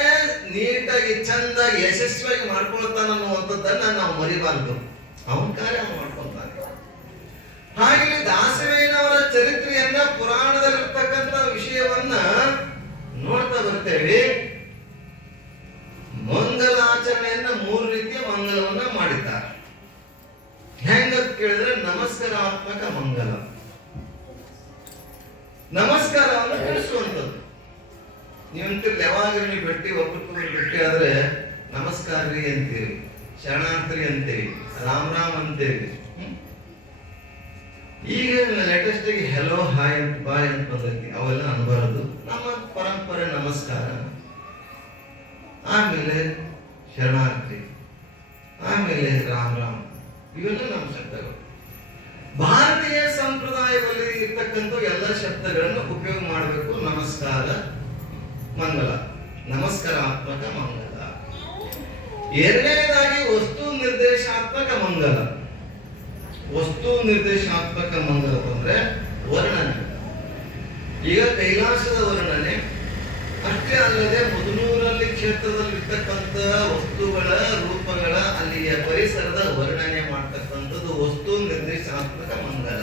ನೀಟಾಗಿ ಚಂದಾಗಿ ಯಶಸ್ವಿಯಾಗಿ ಮಾಡ್ಕೊಳ್ತಾನ ಅನ್ನುವಂಥದ್ದನ್ನ ನಾವು ಮರಿಬಾರ್ದು. ಅವನ ಕಾರ್ಯ ಅವನು ಮಾಡ್ಕೊಳ್ತಾನೆ. ಹಾಗೆ ದಾಸಿಮಯ್ಯನವರ ಚರಿತ್ರೆಯನ್ನ ಪುರಾಣದಲ್ಲಿರ್ತಕ್ಕಂಥ ವಿಷಯವನ್ನ ನೋಡ್ತಾ ಬರ್ತೇವೆ. ಮಂಗಲಾಚರಣೆಯನ್ನ 3 ರೀತಿಯ ಮಂಗಲವನ್ನ ಮಾಡಿದ್ದಾರೆ. ಹೆಂಗಂತ ಕೇಳಿದ್ರೆ ನಮಸ್ಕಾರಾತ್ಮಕ ಮಂಗಲ. ನಮಸ್ಕಾರವನ್ನು ತಿಳಿಸುವಂಥದ್ದು. ನೀವಂತಿರ್ಲಿ ಯಾವಾಗ ನೀವು ಭೇಟಿ ಒಬ್ಬರಿಗೊಬ್ಬರು ಭೇಟಿ ಆದ್ರೆ ನಮಸ್ಕಾರ ರೀ ಅಂತೀವಿ, ಶರಣಾರ್ಥಿ ಅಂತೀವಿ, ರಾಮ್ ರಾಮ್ ಅಂತೀವಿ. ಈಗ ಲೇಟೆಸ್ಟ್ ಆಗಿ ಹೆಲೋ ಹಾಯ್ ಅಂತ ಬಾಯ್ ಅಂತ ಬಂದೈತಿ. ಅವೆಲ್ಲ ಅನ್ಬಾರದು. ನಮ್ಮ ಪರಂಪರೆ ನಮಸ್ಕಾರ, ಆಮೇಲೆ ಶರಣಾರ್ಥಿ, ಆಮೇಲೆ ರಾಮ್ ರಾಮ್, ಇವೆಲ್ಲ ನಮ್ಮ ಶಬ್ದಗಳು. ಭಾರತೀಯ ಸಂಪ್ರದಾಯದಲ್ಲಿ ಇರ್ತಕ್ಕಂಥ ಎಲ್ಲ ಶಬ್ದಗಳನ್ನು ಉಪಯೋಗ ಮಾಡಬೇಕು. ನಮಸ್ಕಾರ ಮಂಗಲ, ನಮಸ್ಕಾರಾತ್ಮಕ ಮಂಗಲ. ಎರಡನೇದಾಗಿ ವಸ್ತು ನಿರ್ದೇಶಾತ್ಮಕ ಮಂಗಲ. ವಸ್ತು ನಿರ್ದೇಶಾತ್ಮಕ ಮಂಗಲ ಅಂದ್ರೆ ವರ್ಣನೆ. ಈಗ ಕೈಲಾಸದ ವರ್ಣನೆ ಅಷ್ಟೇ ಅಲ್ಲದೆ ಮುದುನೂರಲ್ಲಿ ಕ್ಷೇತ್ರದಲ್ಲಿ ಇರ್ತಕ್ಕಂಥ ವಸ್ತುಗಳ ರೂಪಗಳ ಅಲ್ಲಿಯ ಪರಿಸರದ ವರ್ಣನೆ ಮಾಡ್ತಕ್ಕಂಥದ್ದು ವಸ್ತು ನಿರ್ದೇಶಾತ್ಮಕ ಮಂಗಲ.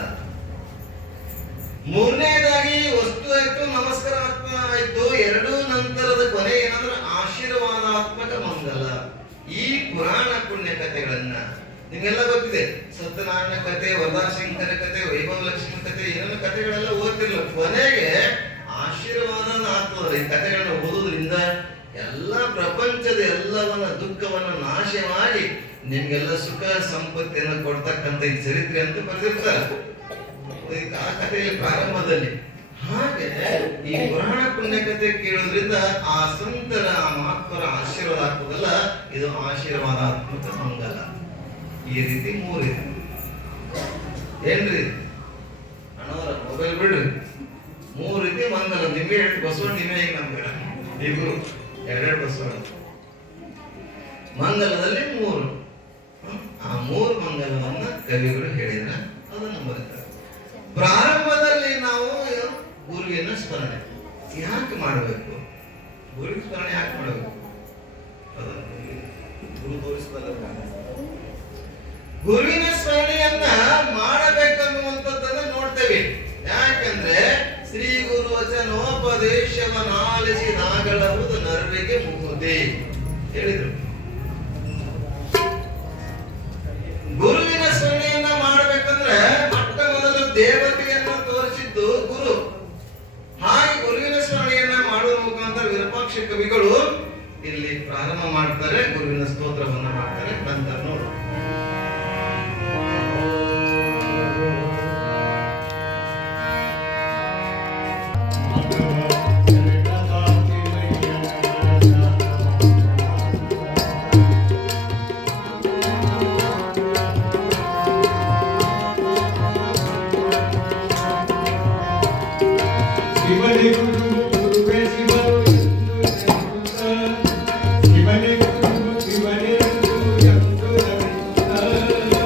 ಮೂರನೇದಾಗಿ ವಸ್ತು ಆಯ್ತು, ನಮಸ್ಕಾರಾತ್ಮಕ ಆಯ್ತು. ಎರಡು ನಂತರದ ಕೊನೆ ಏನಂದ್ರೆ ಆಶೀರ್ವಾದಾತ್ಮಕ ಮಂಗಲ. ಈ ಪುರಾಣ ಪುಣ್ಯ ಕಥೆಗಳನ್ನ ನಿಮ್ಗೆಲ್ಲ ಗೊತ್ತಿದೆ. ಸತ್ಯನಾರಾಯಣ ಕಥೆ, ವರದಾಶಂಕರ ಕಥೆ, ವೈಭವ ಲಕ್ಷ್ಮಿ ಕಥೆ, ಏನೇನು ಕಥೆಗಳೆಲ್ಲ ಓದ್ತಿರ್ಲಿಲ್ಲ. ಕೊನೆಗೆ ಆಶೀರ್ವಾದ ಆಗ್ತದೆ. ಈ ಕಥೆಗಳನ್ನ ಓದೋದ್ರಿಂದ ಎಲ್ಲ ಪ್ರಪಂಚದ ಎಲ್ಲವನ್ನ ದುಃಖವನ್ನ ನಾಶ ಮಾಡಿ ನಿಮ್ಗೆಲ್ಲ ಸುಖ ಸಂಪತ್ತಿಯನ್ನು ಕೊಡ್ತಕ್ಕಂಥ ಈ ಚರಿತ್ರೆ ಅಂತ ಬರೆದಿರ್ತಾರೆ ಆ ಕಥೆಯಲ್ಲಿ ಪ್ರಾರಂಭದಲ್ಲಿ. ಹಾಗೆ ಈ ಪುರಾಣ ಪುಣ್ಯ ಕಥೆ ಕೇಳೋದ್ರಿಂದ ಆ ಸಂತರ ಆ ಮಹಾತ್ಮರ ಆಶೀರ್ವಾದ ಆಗ್ತದಲ್ಲ, ಇದು ಆಶೀರ್ವಾದಾತ್ಮಕ ಮಂಗಲ. ಈ ರೀತಿ 3 ಇದೆ. ಏನ್ರಿ ಅಣ್ಣವರ ಮೊಬೈಲ್ ಬಿಡ್ರಿ. 3 ರೀತಿ ಮಂಗಲ. ನಿಮಗೆ ಬಸವಣ್ಣ ನಿಮೆ ಈಗ ನಮ್ಗೆ ಇಬ್ರು 2 ಬಸವಣ್ಣ ಮಂಗಲದಲ್ಲಿ 3. ಆ 3 ಮಂಗಲವನ್ನ ಕವಿಗಳು ಹೇಳಿದ್ರ ಅದನ್ನು ಬರೀತಾರೆ. ಪ್ರಾರಂಭದಲ್ಲಿ ನಾವು ಗುರುವಿನ ಸ್ಮರಣೆ ಯಾಕೆ ಮಾಡಬೇಕು? ಗುರುವಿನ ಸ್ಮರಣೆ ಯಾಕೆ ಮಾಡಬೇಕು? ಗುರು ತೋರಿಸಿದಲ್ಲ. ಗುರುವಿನ ಸ್ಮರಣೆಯನ್ನ ಮಾಡಬೇಕನ್ನುವಂಥದ್ದನ್ನ ನೋಡ್ತೇವೆ. ಯಾಕಂದ್ರೆ ಶ್ರೀ ಗುರು ವಚನೋಪದೇಶವನಾಲಿಸಿದಾಗಲವುದು ನರರಿಗೆ ಮುಗುದೆ ಹೇಳಿದ್ರು. ಗುರುವಿನ ಸ್ಮರಣೆಯನ್ನ ಮಾಡಬೇಕಂದ್ರೆ ಮೊಟ್ಟ ಮೊದಲು ದೇವತೆಯನ್ನು ತೋರಿಸಿದ್ದು ಗುರು. ಹಾಗೆ ಗುರುವಿನ ಸ್ಮರಣೆಯನ್ನ ಮಾಡುವ ಮುಖಾಂತರ ವಿರೂಪಾಕ್ಷ ಕವಿಗಳು ಇಲ್ಲಿ ಪ್ರಾರಂಭ ಮಾಡ್ತಾರೆ, ಗುರುವಿನ ಸ್ತೋತ್ರವನ್ನ ಮಾಡ್ತಾರೆ. ನಂತರ ನೋಡು ಶಿವನೇ ಗುರು ಗುರುವೇ ಶಿವನು ಎಂದು ನೆನೆಯುತ್ತ. ಶಿವನೇ ಗುರು ಶಿವನೇ ಗುರು ಎಂದು ನೆನೆಯುತ್ತ.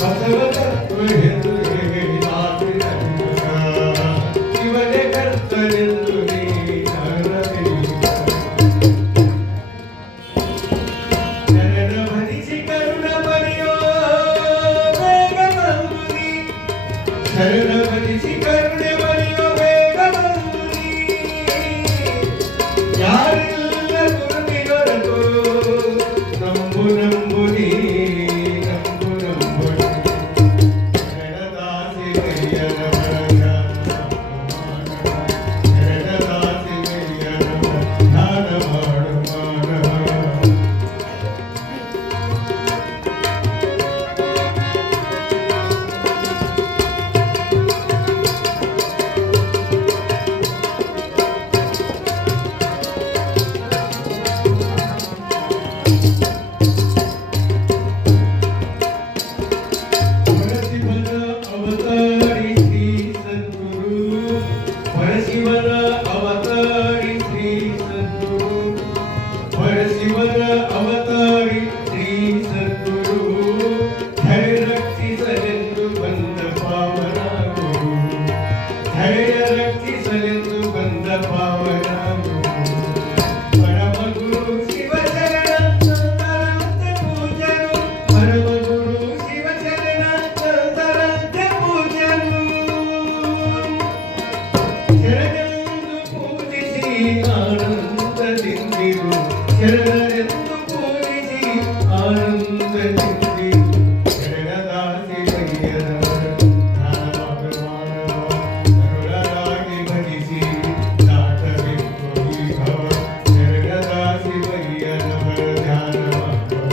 ಬಸವ ತತ್ವ ಎಂದು ಹೇಳಿದಾತ್ರಿ ನಗುತ್ತ. ಶಿವನೇ ಕರ್ತನೆಂದು ನೀ ಅರಿಯುತ್ತ. ಶರಣ ಭಜಿಸಿ ಕರುಣ ಬರೆಯೋ ಬೇಗ ಬಂದು ನೀ. ಶರಣ ಭಜಿಸಿ ಕರುಣೆ ಬರೆಯೋ ಬೇಗ ಬಂದು ನೀ. ಯಾರಿಲ್ಲ ಗುರುತಿಗೊರಗು ನಂಬು ನಂಬು ನೀ ನಂಬು ನಂಬು ನೀ. ಶರಣದಾಸಿ ಕೈಯರ ಬರಗ ಶರಣದಾಸಿ ಕೈಯರ ಧ್ಯಾನ ಮಾಡು ಮಾನವ. ಪರಶಿವನ ಅವತಾರಿ ಶ್ರೀ ಸದ್ಗುರು. ಪರಶಿವನ ಅವತಾರಿ ಶ್ರೀ ಸದ್ಗುರು. ಪರಶಿವನ ಅವತಾರಿ ಶ್ರೀ ಸದ್ಗುರು. ಧರೆ ರಕ್ಷಿಸಲೆಂದು ಬಂದ ಪಾವನ ಗುರು. ಧರೆಯ ರಕ್ಷಿಸಲೆಂದು ಬಂದ ಪಾವನ ಗುರು. ಪರಮ ಗುರು ಶಿವಚರಣ ಸಂತರಂತೆ ಪೂಜರು. ಪರಮ ಗುರು ಶಿವಚರಣ ಸಂತರಂತೆ ಪೂಜರು. ಶರಣೆಂದು ಪೂಜಿಸಿ ಆನಂದದಿಂದಿರು. ಶರಣರೆಂದು ಪೂಜಿಸಿ ಆನಂದದಿಂದಿರು. ಶರಣದಾಸಿ ಕೈಯರವರ ಧ್ಯಾನಮಾಡುವ ಕರುಣರಾಗಿ ಭಜಿಸಿ ದಾಟಬೇಕು ಈ ಭವ. ಶರಣದಾಸಿ ಕೈಯರವರ ಧ್ಯಾನಮಾಡುವ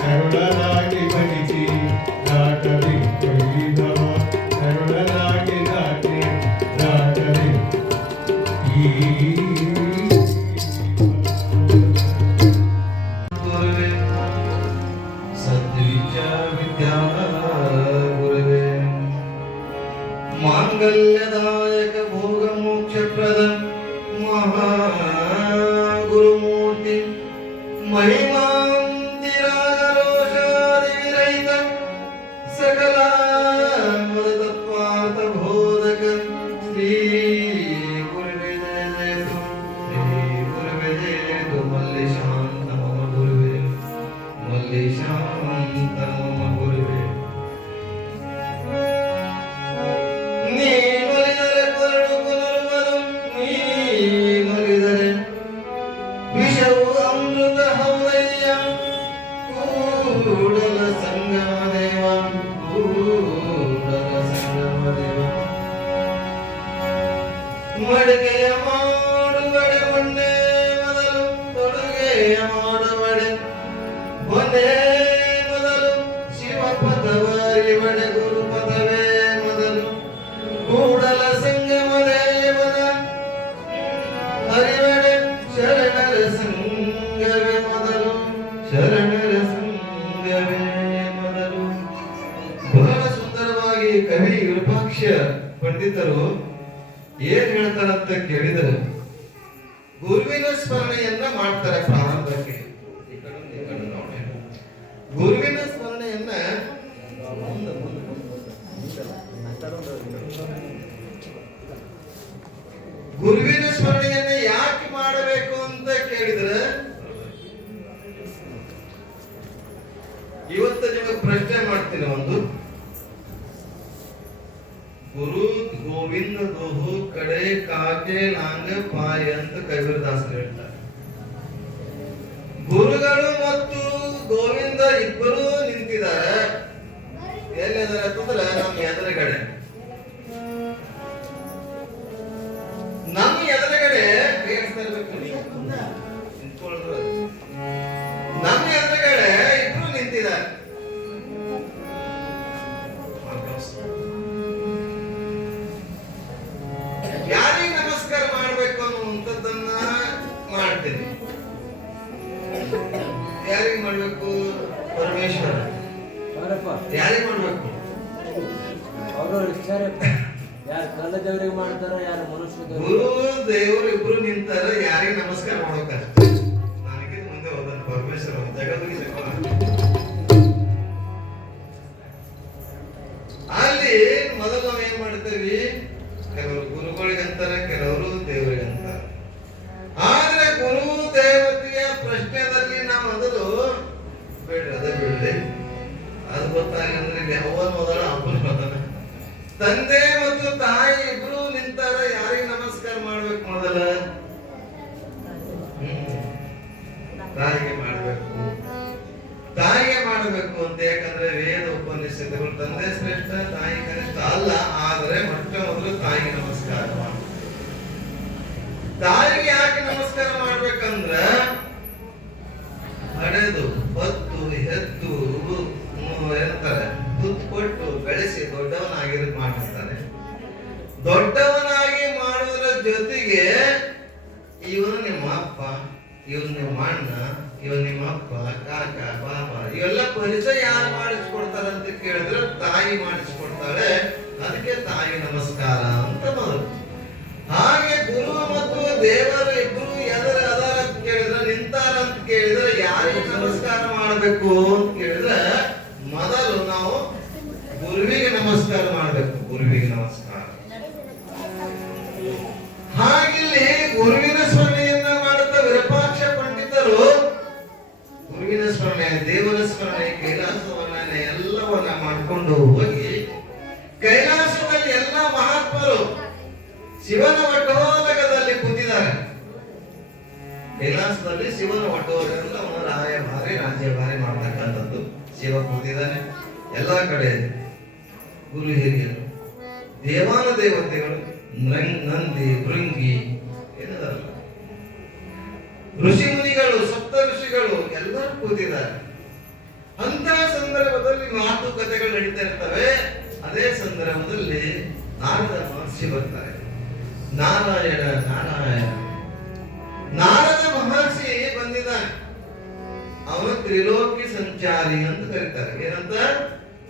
ಕರುಣರಾಗಿ ಭಜಿಸಿ ದಾಟಬೇಕು ಈ ಭವ. ಕರುಣರಾಗಿ ದಾಟಬೇಕು ಈ ಗುರುವೇ ಸದ್ವಿದ್ಯಾ ವಿದ್ಯಾ ಗುರುವೇ ಮಾಂಗಲ್ಯದಾಯಕ ಭೋಗ ಮೋಕ್ಷಪ್ರದ ಮಹಾ ಗುರುಮೂರ್ತಿ ಮಹಿಮಾಂತಿರಾಗರೋಷಾದಿ ವಿರಹಿತ ಸಕಲ ತತ್ವಾರ್ಥ ಬೋಧಕ ಶ್ರೀ ಗುರುವೇ ಜಯತು. ಶ್ರೀ ಗುರುವೇ ಜಯತು. ಮಲ್ಲಿಶಾಂತ ಮಮ ಗುರುವೇ ಮಲ್ಲಿಶಾಂತ ಮಮ ಗುರುವೇ. ನೀ ಮಲಿದರೆ ಕೊರಡು ಪುನರ್ಮದು. ನೀ ಮಲಿದರೆ ವಿಷವು ಅಮೃತ ಹೌದಯ್ಯ. ಕೂಡಲ ಸಂಗಮ ದೇವ ಕೂಡಲ ಸಂಗಮ ದೇವ. ಮಡಿಕೆಯ ಮಾಡುವಡೆ ಮೊನ್ನೆ ಮೊದಲು ತೊಡುಗೆಯ ಮಾಡುವಡೆ ಮೊನ್ನೆ ಮೊದಲು. ಶಿವಪಥವ ಇವಡೆ ಗುರುಪಥವೇ ಮೊದಲು. ಕೂಡಲ ಸಂಗಮ ದೇವನ ಹರಿವಡೆ ಶರಣರ ಸಂಗವೇ ಮೊದಲು. ಶರಣರ ಸಂಗವೇ ಮೊದಲು. ಬಹಳ ಸುಂದರವಾಗಿ ಕವಿ ವಿರೂಪಾಕ್ಷ ಪಂಡಿತರು ಏನ್ ಹೇಳ್ತಾರಂತ ಕೇಳಿದರೆ ಗುರುವಿನ ಸ್ಮರಣೆಯನ್ನ ಮಾಡ್ತಾರೆ ಪ್ರಾರಂಭಕ್ಕೆ. ಈ ಕಡೆ ನೋಡಿ. ಗುರುವಿನ ಸ್ಮರಣೆಯನ್ನ ಗುರುವಿನ ಸ್ಮರಣೆಯನ್ನ ಯಾಕೆ ಮಾಡಬೇಕು ಅಂತ ಕೇಳಿದ್ರೆ ಇವತ್ತು ನಿಮಗೆ ಪ್ರಶ್ನೆ ಮಾಡ್ತೀನಿ ಒಂದು. ಗುರು ಗೋವಿಂದ ದೋಹು ಕಡೆ ಕಾಕೆ ಲಾಂಗ ಪಾಯ ಅಂತ ಕಬೀರದಾಸರು ಹೇಳ್ತಾರೆ. ಗುರುಗಳು ಮತ್ತು ಗೋವಿಂದ ಇಬ್ಬರು ನಿಂತಿದ್ದಾರೆ. ಎಲ್ಲಿದ್ದಾರೆ ಅಂತಂದ್ರೆ ನಮ್ಮ ಎದುರುಗಡೆ. ನಮ್ಮ ಎದುರುಗಡೆ ನಮ್ಮ ಎದುರುಗಡೆ ಇಬ್ರು ನಿಂತಿದ್ದಾರೆ. ಯಾರಿಗೆ ನಮಸ್ಕಾರ ಮಾಡ್ಬೇಕು ಅನ್ನುವಂಥದ್ದನ್ನ ಮಾಡ್ತೀನಿ. ಯಾರಿಗೆ ಮಾಡ್ಬೇಕು? ಪರಮೇಶ್ವರ. ಯಾರಿಗೆ ಮಾಡ್ಬೇಕು? ಅವರು ವಿಚಾರ ಯಾರು ಕಲ್ಲ ದೇವರಿಗೆ ಮಾಡ್ತಾರ ಯಾರು ಮನುಷ್ಯ ಗುರು ದೇವರು ಇಬ್ರು ನಿಂತಾರ ಯಾರಿಗೆ ನಮಸ್ಕಾರ ಮಾಡೋಕ ನನಗೆ ಮುಂದೆ ಹೋದ ಪರಮೇಶ್ವರ ಜಗತ್ತಿಗೆ ಅಲ್ಲಿ ಮೊದಲು ನಾವ್ ಏನ್ ಮಾಡ್ತೇವಿ, ಕೆಲವರು ಗುರುಗಳಿಗೆ ಅಂತಾರೆ, ಕೆಲವರು ದೇವರಿಗೆ ಅಂತಾರೆ. ಆದ್ರೆ ಗುರು ದೇವತೆಯ ಪ್ರಶ್ನೆದಲ್ಲಿ ನಾವು ಮೊದಲು ಬೇಡ್ರಿ ಅದೇ ಬಿಡ್ರಿ, ಅದು ಗೊತ್ತಾಗಿ ಅಂದ್ರೆ ಇಲ್ಲಿ ಅವನ ಮೊದಲ ಅಪ್ಪನ ಮೊದಲ ತಂದೆ ಮತ್ತು ತಾಯಿ ಇಬ್ರು ನಿಂತಾರ ಯಾರಿಗೆ ನಮಸ್ಕಾರ ಮಾಡ್ಬೇಕು ಮೊದಲ? ತಾಯಿಗೆ ಮಾಡ್ಬೇಕು. ತಾಯಿಗೆ ಮಾಡಬೇಕು ಅಂತ, ಯಾಕಂದ್ರೆ ವೇದ ಉಪನಿಷತ್ತುಗಳು ತಂದೆ ಶ್ರೇಷ್ಠ ತಾಯಿ ಕನಿಷ್ಠ ಅಲ್ಲ, ಆದ್ರೆ ಮೊಟ್ಟ ಮೊದಲು ತಾಯಿಗೆ ನಮಸ್ಕಾರ ಮಾಡ. ತಾಯಿಗೆ ಯಾಕೆ ನಮಸ್ಕಾರ ಮಾಡ್ಬೇಕಂದ್ರ ಹಡೆದು ಹೊತ್ತು ಹೆತ್ತು ಏನಂತಾರೆ ತುತ್ತು ಕೊಟ್ಟು ಬೆಳೆಸಿ ಮಾಡಿರ್ತಾರೆ. ದೊಡ್ಡವನಾಗಿ ಮಾಡುವುದರ ಜೊತೆಗೆ ಇವನು ನಿಮ್ಮ ಅಪ್ಪ, ಇವನು ನಿಮ್ಮ ಅಣ್ಣ, ಇವನು ನಿಮ್ಮ ಅಪ್ಪ, ಕಾಕ, ಬಾಬ ಇವೆಲ್ಲ ಪರಿಚಯ ಯಾರು ಮಾಡಿಸ್ಕೊಡ್ತಾರೆ ಅಂತ ಕೇಳಿದ್ರೆ ತಾಯಿ ಮಾಡಿಸ್ಕೊಡ್ತಾಳೆ. ಅದಕ್ಕೆ ತಾಯಿ ನಮಸ್ಕಾರ ಅಂತ ಮೊದಲು. ಹಾಗೆ ಗುರು ಮತ್ತು ದೇವರು ಇಬ್ರು ಎದರ ಅದಾರ ಅಂತ ಕೇಳಿದ್ರೆ, ನಿಂತಾರ ಅಂತ ಕೇಳಿದ್ರೆ ಯಾರಿಗೆ ನಮಸ್ಕಾರ ಮಾಡಬೇಕು ಅಂತ ಕೇಳಿದ್ರೆ ಮೊದಲು ನಾವು ಗುರುವಿಗೆ ನಮಸ್ಕಾರ ಮಾಡಬೇಕು. ಗುರುವಿಗೆ ನಮಸ್ಕಾರ. ಹಾಗಿಲ್ಲಿ ಗುರುವಿನ ಸ್ಮರಣೆಯನ್ನ ಮಾಡುತ್ತಾ ವಿರೂಪಾಕ್ಷ ಪಂಡಿತರು ಗುರುವಿನ ಸ್ಮರಣೆ, ದೇವರ ಸ್ಮರಣೆ, ಕೈಲಾಸವನ್ನ ಎಲ್ಲವನ್ನ ಮಾಡಿಕೊಂಡು ಹೋಗಿ ಕೈಲಾಸದಲ್ಲಿ ಎಲ್ಲ ಮಹಾತ್ಮರು ಶಿವನ ವಟೋದಕದಲ್ಲಿ ಕೂತಿದ್ದಾರೆ. ಕೈಲಾಸದಲ್ಲಿ ಶಿವನ ವಟೋದಕದಲ್ಲಿ ಅವನ ರಾಯಭಾರಿ ರಾಜ್ಯಭಾರಿ ಮಾಡ್ತಕ್ಕಂಥದ್ದು. ಶಿವ ಕೂತಿದ್ದಾನೆ. ಎಲ್ಲಾ ಕಡೆ ಗುರು ಹಿರಿಯರು, ದೇವಾನ ದೇವತೆಗಳು, ನಂದಿ, ಭೃಂಗಿ ಏನದಲ್ಲ, ಋಷಿ ಮುನಿಗಳು, ಸಪ್ತ ಋಷಿಗಳು ಎಲ್ಲರೂ ಕೂತಿದ್ದಾರೆ. ಅಂತ ಸಂದರ್ಭದಲ್ಲಿ ಮಾತುಕತೆಗಳು ನಡೀತಾ ಇರ್ತವೆ. ಅದೇ ಸಂದರ್ಭದಲ್ಲಿ ನಾರದ ಮಹರ್ಷಿ ಬರ್ತಾರೆ. ನಾರಾಯಣ ನಾರಾಯಣ. ನಾರದ ಮಹರ್ಷಿ ಬಂದಿದ್ದಾನೆ. ಅವನು ತ್ರಿಲೋಕಿ ಸಂಚಾರಿ ಅಂತ ಕರೀತಾರೆ. ಏನಂತ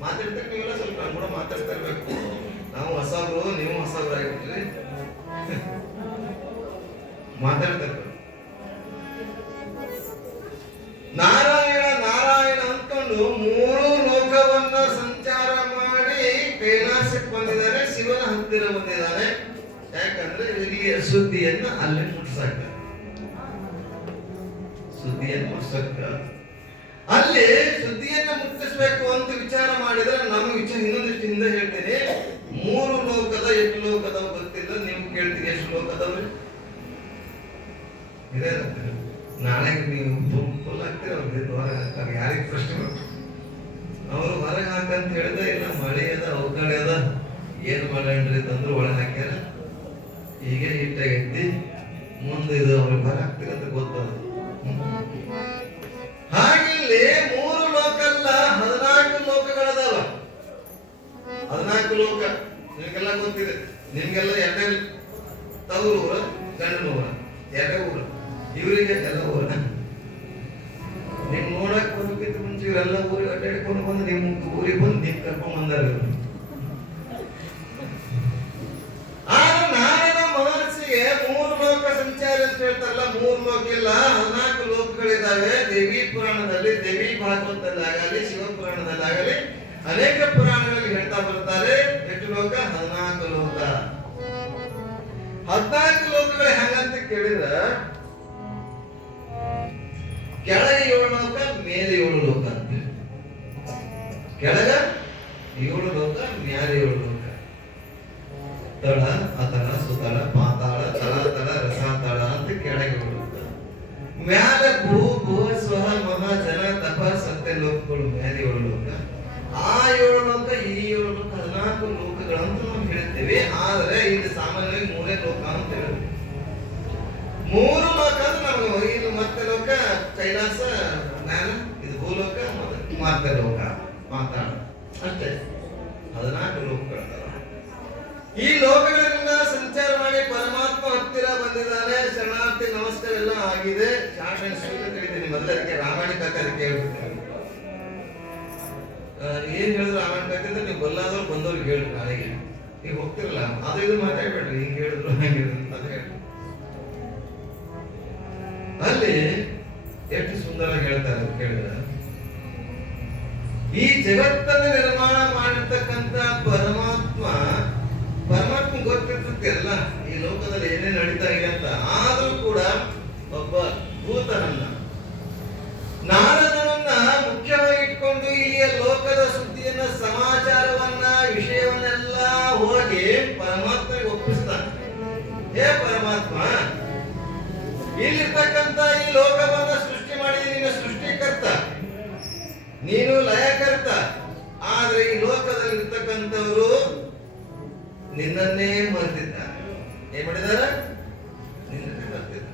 ಮಾತಾಡ್ತಾರೆ? ನೀವೆಲ್ಲ ಸ್ವಲ್ಪ ಕೂಡ ಮಾತಾಡ್ತಾ ಇರ್ಬೇಕು. ನಾವು ಹೊಸಬ್ರು, ನೀವು ಹೊಸಬ್ರಾಗಿರ್ತೀರಿ, ಮಾತಾಡ್ತಾ ಇರ್ಬೇಕು. ನಾರಾಯಣ ನಾರಾಯಣ ಅಂದ್ಕೊಂಡು ಮೂರು ಲೋಕವನ್ನ ಸಂಚಾರ ಮಾಡಿ ಕೈಲಾಸಕ್ಕೆ ಬಂದಿದ್ದಾರೆ. ಶಿವನ ಹತ್ತಿರ ಬಂದಿದ್ದಾನೆ. ಯಾಕಂದ್ರೆ ಇಲ್ಲಿಯ ಸುದ್ದಿಯನ್ನ ಅಲ್ಲಿ ಮುಟ್ಸಕ್ಕ, ಸುದ್ದಿಯನ್ನು ಮುಟ್ಸಕ್ಕ, ಅಲ್ಲಿ ಸುದ್ದಿಯನ್ನ ಮುಟ್ಟಿಸ್ಬೇಕು ಅಂತ ವಿಚಾರ ಮಾಡಿದ್ರೆ ನಮ್ಗೆ ವಿಚಾರ ಇನ್ನೊಂದಿಷ್ಟು ಹಿಂದೆ ಹೇಳ್ತೀನಿ. ಮೂರು ಲೋಕದ ಎಷ್ಟು ಲೋಕದವ್ ಗೊತ್ತಿಲ್ಲ. ನೀವು ಕೇಳ್ತೀರಿ ಎಷ್ಟು ಲೋಕದವ್ರಿ ಇದೆ. ನಾಳೆ ನೀವು ಫುಲ್ ಆಗ್ತೀರ, ಹೊರಗೆ ಯಾರಿಗೆ ಪ್ರಶ್ನೆ ಅವರು ಹೊರಗೆ ಹಾಕಂತ ಹೇಳಿದ್ರೆ ಇಲ್ಲ ಮಳೆ ಅದ, ಅವಕಡೆ ಅದ, ಏನ್ ಮಾಡಣ್ರಿ ತಂದ್ರು ಒಳಗೆ ಹಾಕ್ಯಾರ. ಹೀಗೆ ಹಿಟ್ಟಾಗೈತಿ, ಮುಂದೆ ಇದು ಅವ್ರಿಗೆ ಹೊರ ಹಾಕ್ತಿರಂತ ಗೊತ್ತದ. ಹಾಗಿಲ್ಲಿ ಮೂರು ಲೋಕ ಅಲ್ಲ, 14 ಲೋಕಗಳದಾವ. 14 ಲೋಕ ನಿಮ್ಗೆಲ್ಲ ಗೊತ್ತಿದೆ. ನಿಮ್ಗೆಲ್ಲ ಎರಡೇ ತವರು ಊರ, ಗಂಡನ ಊರ, ಎರಡೇ ಊರ. ಇವರಿಗೆ ಎಲ್ಲ ಊರ. ನಿಮ್ ನೋಡಕ್ ಹೋಗಕ್ಕಿಂತ ಮುಂಚೆ ಇವರೆಲ್ಲ ಊರಿಗೆ ಅಡ್ಡಾಡ್ಕೊಂಡು ಬಂದು ನಿಮ್ ಊರಿಗೆ ಬಂದು ನಿಮ್ ಕರ್ಕೊಂಡ್ ಬಂದಾರ. ಆದ್ರೆ ನಾರದ ಮಹರ್ಷಿಗೆ ಮೂರು ಲೋಕ ಸಂಚಾರ ಅಂತ ಹೇಳ್ತಾರಲ್ಲ, 3 ಲೋಕ ಇಲ್ಲ, 14 ಲೋಕಗಳಿದ್ದಾವೆ. ದೇವಿ ಪುರಾಣದಲ್ಲಿ, ದೇವಿ ಭಾಗವತದಲ್ಲಾಗಲಿ, ಶಿವ ಪುರಾಣದಲ್ಲಾಗಲಿ ಅನೇಕ ಪುರಾಣಗಳಲ್ಲಿ ಹೇಳ್ತಾ ಬರ್ತಾರೆ. ಎಷ್ಟು ಲೋಕ? 14 ಲೋಕ. 14 ಲೋಕಗಳು ಹೆಂಗಂತ ಕೇಳಿದ್ರ, ಕೆಳಗೆ 7 ಲೋಕ, ಮೇಲೆ 7 ಲೋಕ ಅಂತ. ಕೆಳಗ 7 ಲೋಕ, ಮೇಲೆ 7 ಲೋಕ. ತಳ, ಅತಳ, ಸುತಳ, ಪಾತಾಳ, ತಳಾತಳ, ರಸಾತಳ ಅಂತ ಕೆಳಗೆ 7 ಲೋಕ. ಮ್ಯಾಲ ಭೂ, ಭೂ, ಸ್ವಹ, ಮಹ, ಜನ, ತಪ, ಸತ್ಯ ಲೋಕಗಳು ಮೇಲೆ 7 ಲೋಕ. ಆ 7 ಲೋಕ, ಈ 7 ಲೋಕ, 14 ಲೋಕಗಳಂತ ನಾವು ಹೇಳ್ತೇವೆ. ಆದ್ರೆ ಇದು ಸಾಮಾನ್ಯವಾಗಿ 3 ಲೋಕ ಅಂತ ಹೇಳ್ತೇವೆ. 3 ಲೋಕ ಅಂದ್ರೆ ನಮಗೆ ಇದು ಮತ್ತೆ ಲೋಕ ಕೈಲಾಸ, ಜ್ಞಾನ, ಇದು ಭೂಲೋಕ, ಮತ್ತೆ ಲೋಕ ಮಾತಾಡ ಅಷ್ಟೇ. 14 ಲೋಕಗಳದಾವ. ಈ ಲೋಕಗಳಿಂದ ಸಂಚಾರ ಮಾಡಿ ಪರಮಾತ್ಮ ಹತ್ತಿರ ಬಂದಿದ್ದಾನೆ. ಶರಣಾರ್ಥಿ ನಮಸ್ಕಾರ ಎಲ್ಲ ಆಗಿದೆ. ಶಾಸನ ಸ್ವೀಕ ತಿಳಿದೀನಿ ಮೊದಲಕ್ಕೆ ರಾಮಾಯಣ ಕಥೆ ಕೇಳ್ಬಿಡ್ತೀನಿ. ಏನ್ ಹೇಳಿದ್ರು ಆಮೇಲೆ ಕತ್ತಿದ್ರೆ ನೀವು ಬಲ್ಲಾದವ್ರು ಬಂದವ್ರಿಗೆ ಹೇಳ್ರಿ ನಾಳೆಗೆ. ನೀವು ಹೋಗ್ತಿರಲ್ಲ ಅದು ಇದು ಮಾತಾಡ್ಬೇಡ್ರಿ, ಹಿಂಗ್ ಹೇಳಿದ್ರು ಹಂಗಿದ್ರು ಅಂತ ಹೇಳಿ. ಅಲ್ಲಿ ಎಷ್ಟು ಸುಂದರವಾಗಿ ಹೇಳ್ತಾರೆ ಕೇಳಿದ್ರ, ಈ ಜಗತ್ತನ್ನು ನಿರ್ಮಾಣ ಮಾಡಿರ್ತಕ್ಕಂತ ಪರಮಾತ್ಮ ಗೊತ್ತಿರ್ತದೆ ಎಲ್ಲ ಈ ಲೋಕದಲ್ಲಿ ಏನೇನು ನಡೀತಾ ಇದೆ ಅಂತ. ಆದ್ರೂ ಕೂಡ ಒಬ್ಬ ಭೂತನನ್ನ ನಾರದನನ್ನ ಮುಖ್ಯವಾಗಿ ಇಟ್ಕೊಂಡು ಇಲ್ಲಿಯ ಲೋಕದ ಸುದ್ದಿಯನ್ನ, ಸಮಾಚಾರವನ್ನ, ವಿಷಯವನ್ನೆಲ್ಲ ಹೋಗಿ ಪರಮಾತ್ಮನಿಗೆ ಒಪ್ಪಿಸ್ತಾನೆ. ಹೇ ಪರಮಾತ್ಮ, ಇಲ್ಲಿರ್ತಕ್ಕಂತ ಈ ಲೋಕವನ್ನ ಸೃಷ್ಟಿ ಮಾಡಿದ ನೀನು ಸೃಷ್ಟಿಕರ್ತ, ನೀನು ಲಯಕರ್ತ. ಆದ್ರೆ ಈ ಲೋಕದಲ್ಲಿ ಇರ್ತಕ್ಕಂಥವರು ನಿನ್ನನ್ನೇ ಮರೆತಿದ್ದಾರೆ. ಏನ್ ಮಾಡಿದಾರ? ನಿನ್ನನ್ನೇ ಮರೆತಿದ್ದಾರೆ.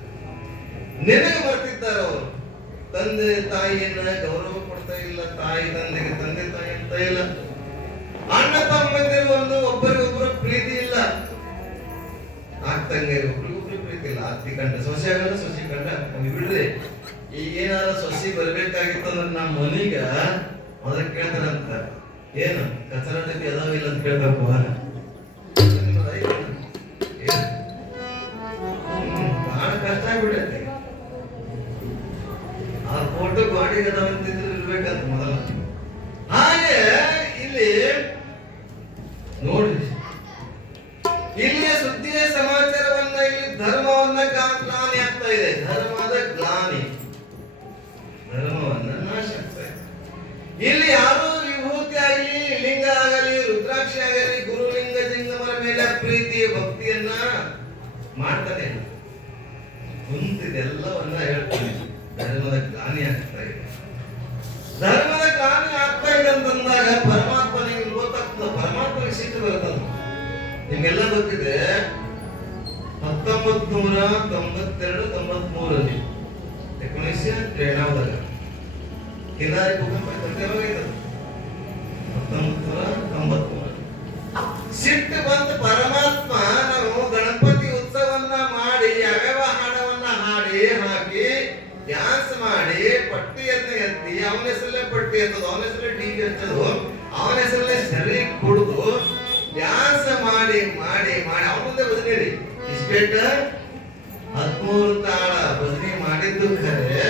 ನಿನಗೆ ಮರೆತಿದ್ದಾರೆ ಅವರು. ತಂದೆ ತಾಯಿಯನ್ನ ಗೌರವ ಕೊಡ್ತಾ ಇಲ್ಲ, ತಾಯಿ ತಂದೆಗೆ ತಂದೆ ತಾಯಿ ಅಂತ ಇಲ್ಲ, ಅಣ್ಣ ತಮ್ಮಂದಿರು ಒಬ್ಬರಿಗೊಬ್ಬರು ಪ್ರೀತಿ ಇಲ್ಲ, ಅಕ್ಕಂಗಿರು ಒಬ್ರಿಗೊಬ್ರು ಪ್ರೀತಿ ಇಲ್ಲ. ಅತ್ತಿ ಕಂಡ ಸೊಸೆ ಆಗಲ್ಲ, ಸೊಸೆ ಕಂಡ ಬಿಡ್ರಿ. ಈಗ ಏನಾರ ಸೊಸಿ ಬರ್ಬೇಕಾಗಿತ್ತು ಅಂದ್ರೆ ನಮ್ಮ ಮನೀಗ ಅದಕ್ಕೆ ಕೇಳ್ತಾರಂತ, ಏನು ಕಚರ ಡಬ್ಬಿ ಅದಾವ ಇಲ್ಲ ಅಂತ ಕೇಳ್ತಾರಪ್ಪ. ಬಹಳ ಕಷ್ಟ ಆಗ್ಬಿಡತ್ತೆ. ಆ ಫೋಟೋ ಗಾಡಿಗೆ ಅದಾವಂತಿದ್ರು ಇರ್ಬೇಕಂತ ಮೊದಲ. ಹಾಗೆ ಇಲ್ಲಿ ನೋಡ್ರಿ, ಇಲ್ಲಿಯ ಸುದ್ದಿಯ ಸಮಾಚಾರವನ್ನ, ಇಲ್ಲಿ ಧರ್ಮವನ್ನ ಗ್ಲಾನಿ ಆಗ್ತಾ ಇದೆ. ಧರ್ಮದ ಗ್ಲಾನಿ, ಧರ್ಮವನ್ನ ನಾಶ ಆಗ್ತಾ ಇದೆ. ಇಲ್ಲಿ ಯಾರು ವಿಭೂತಿ ಆಗಲಿ, ಲಿಂಗ ಆಗಲಿ, ರುದ್ರಾಕ್ಷಿ ಆಗಲಿ, ಗುರುಲಿಂಗ ಜಿಂಗಮರ ಮೇಲೆ ಪ್ರೀತಿ ಭಕ್ತಿಯನ್ನ ಮಾಡ್ತಾನೆ ಇಲ್ಲ. ಕುಂತಿದೆಲ್ಲವನ್ನ ಹೇಳ್ತಾನೆ. ಧರ್ಮದ ಗ್ಲಾನಿ ಆಗ್ತಾ ಇದೆ. ಧರ್ಮದ ಗ್ಲಾನಿ ಆಗ್ತಾ ಇದೆ ಅಂತಂದಾಗ ಪರಮಾತ್ಮನಿಗೆ ಗೊತ್ತಾಗ್ತದೆ, ಪರಮಾತ್ಮನಿಗೆ ಸಿಟ್ಟು ಬರ್ತದೆ. ನಿಮ್ಗೆಲ್ಲ ಗೊತ್ತಿದೆ, 1992-93 1993 ಕಿನಾರಿ ಭೂಕಂಪ ಯಾವಾಗೈತೆ? 1993 ಸಿಟ್ಟು ಬಂದು ಪರಮಾತ್ಮ ನಾವು ಗಣಪತಿ ಉತ್ಸವನ್ನ ಮಾಡಿ ಯಾವ್ಯಾವ ಹಾಡವನ್ನ ಹಾಡಿ ಹಾಕಿ ಡ್ಯಾನ್ಸ್ ಮಾಡಿ ಪಟ್ಟಿಯನ್ನ ಎತ್ತಿ ಅವನ ಹೆಸರಲ್ಲೇ ಪಟ್ಟಿ ಎತ್ತದು, ಅವನ ಹೆಸರಲ್ಲೇ ಡಿಜೆ ಹಚ್ಚೋದು, ಅವನ ಹೆಸರಲ್ಲೇ ಸರಿ ಕುಡಿದು ಡ್ಯಾನ್ಸ್ ಮಾಡಿ ಮಾಡಿ ಮಾಡಿ ಅವನ ಮುಂದೆ ಬದನೇರಿ ಇಸ್ಪೇಟ 13 ತಾಳ ಭಜನೆ ಮಾಡಿದ್ದು ಖರೆ,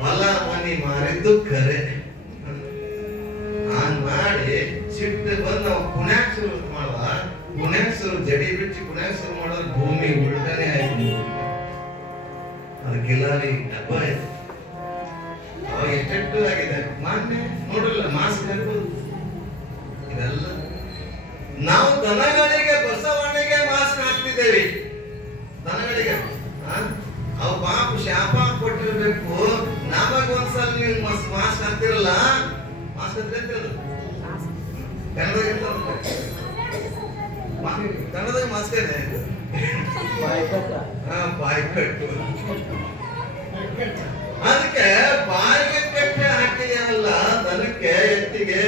ಹೊಲ ಮನಿ ಮಾರಿದ್ದು ಖರೆ. ನಾನ್ ಮಾಡಿ ಸಿಟ್ಟು ಬಂದು ನಾವು ಪುಣ್ಯಾಕ್ ಶುರು ಮಾಡುವ, ಪುಣ್ಯಾಕ್ ಶುರು ಜಡಿ ಬಿಚ್ಚಿ ಪುಣ್ಯಾಕ್ ಶುರು ಮಾಡೋದು ಭೂಮಿ ಉಲ್ಟನೆ ಆಯ್ತು. ಅದಕ್ಕೆಲ್ಲಾರಿ ಡಬ್ಬ ಇದೆ. ಅವಾಗ ಎಷ್ಟೆಷ್ಟು ಆಗಿದೆ ಮಾನ್ಯ ನೋಡ್ರಲ್ಲ, ಮಾಸ್ಕ್ ಹಾಕೋದು ಇದೆಲ್ಲ. ನಾವು ದನಗಳಿಗೆ ಬಸವಣ್ಣಗೆ ಮಾಸ್ಕ್ ಹಾಕ್ತಿದ್ದೇವೆ. ದನಗಳಿಗೆ ಅವು ಪಾಪ ಶಾಪ ಕೊಟ್ಟಿರ್ಬೇಕು. ನಮಗ ಒಂದ್ಸಲ ನೀವು ಮಾಸ್ಕ್ ಹಾಕ್ತಿರಲ್ಲ, ಮಾಸ್ಕ್ ಹತ್ತಿರದು ಕನ್ನಡದಾಗ ಮಾಸ್ಕ್ ಇದೆ. ಬಾಯ್ಕಟ್ಟು. ಅದಕ್ಕೆ ಬಾಯಿಗೆ ಕಟ್ಟೆ ಹಾಕಿದೆಯಲ್ಲ ದನಕ್ಕೆ, ಎತ್ತಿಗೆ,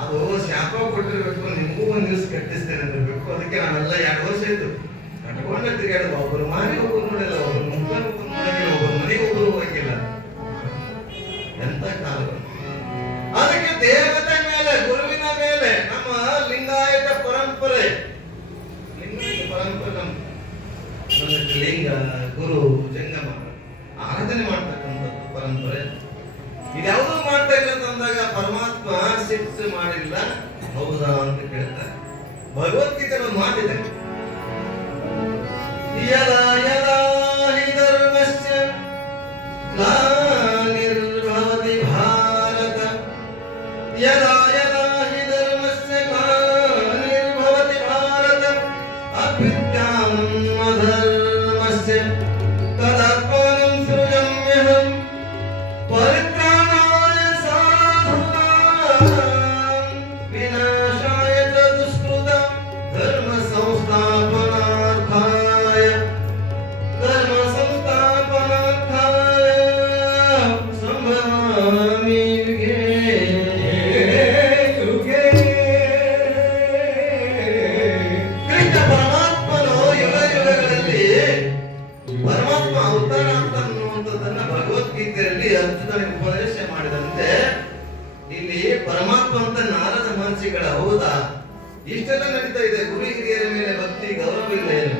ಅದು ಶಾಪ ಕೊಟ್ಟಿರ್ಬೇಕು. ನಿಮಗೂ ಒಂದ್ ದಿವಸ ಕಟ್ಟಿಸ್ತೇನೆ ಅಂದಿರ್ಬೇಕು. ಅದಕ್ಕೆ ನಾವೆಲ್ಲ 2 ವರ್ಷ ಆಯ್ತು ಕಟ್ಕೊಂಡ ತಿರುಗಾಡ. ಒಬ್ಬರು ಮಾರಿ ಒಬ್ಬರು ನೋಡಿಲ್ಲ, ಒಬ್ಬರು ಮುಖ ಒಬ್ಬರು ನೋಡಿಲ್ಲ, ಒಬ್ಬರು ಮನೆಗೆ ಒಬ್ಬರು ಹೋಗಿಲ್ಲ. ಎಂತ ಕಾಲ. ಅದಕ್ಕೆ ದೇವತೆ ಮೇಲೆ, ಗುರುವಿನ ಮೇಲೆ ನಮ್ಮ ಲಿಂಗಾಯತ ಪರಂಪರೆ, ಲಿಂಗ ಗುರು ಜಂಗಮ ಆರಾಧನೆ ಮಾಡ್ತಕ್ಕಂಥದ್ದು ಪರಂಪರೆ. ಇದ್ಯಾವುದೂ ಮಾಡ್ತಾ ಇಲ್ಲ ಅಂತಂದಾಗ ಪರಮಾತ್ಮ ಸಿಟ್ಟು ಮಾಡಿಲ್ಲ ಹೌದಾ ಅಂತ ಕೇಳ್ತಾರೆ. ಭಗವದ್ಗೀತೆ ಒಂದು ಮಾತಿದೆ, ಯದಾ ಯದಾ ಹಿ ಧರ್ಮಸ್ಯ ಗ್ಲಾನಿರ್ಭವತಿ ಭಾರತ, ಯದಾ ಯದಾ ಹಿ ಧರ್ಮಸ್ಯ ಗ್ಲಾನಿರ್ಭವತಿ ಭಾರತ, ಅಭ್ಯುತ್ಥಾನಂ ಅಧರ್ಮಸ್ಯ ತದಾತ್ಮಾನಂ ಸೃಜಮ್ಯಹಂ ಪರಿತ್ರಾಣಾಯ ಸಾಧೂನಾಂ ವಿನಾಶಾಯ ಚ ದುಷ್ಕೃತಾಂ ಧರ್ಮ ಸಂಸ್ಥಾಪನಾರ್ಥಾಯ ರಾಶಿಗಳ ಹೌದಾ? ಇಷ್ಟೆಲ್ಲ ನಡೀತಾ ಇದೆ. ಗುರು ಹಿರಿಯರ ಮೇಲೆ ಭಕ್ತಿ ಗೌರವ ಇಲ್ಲ ಏನು?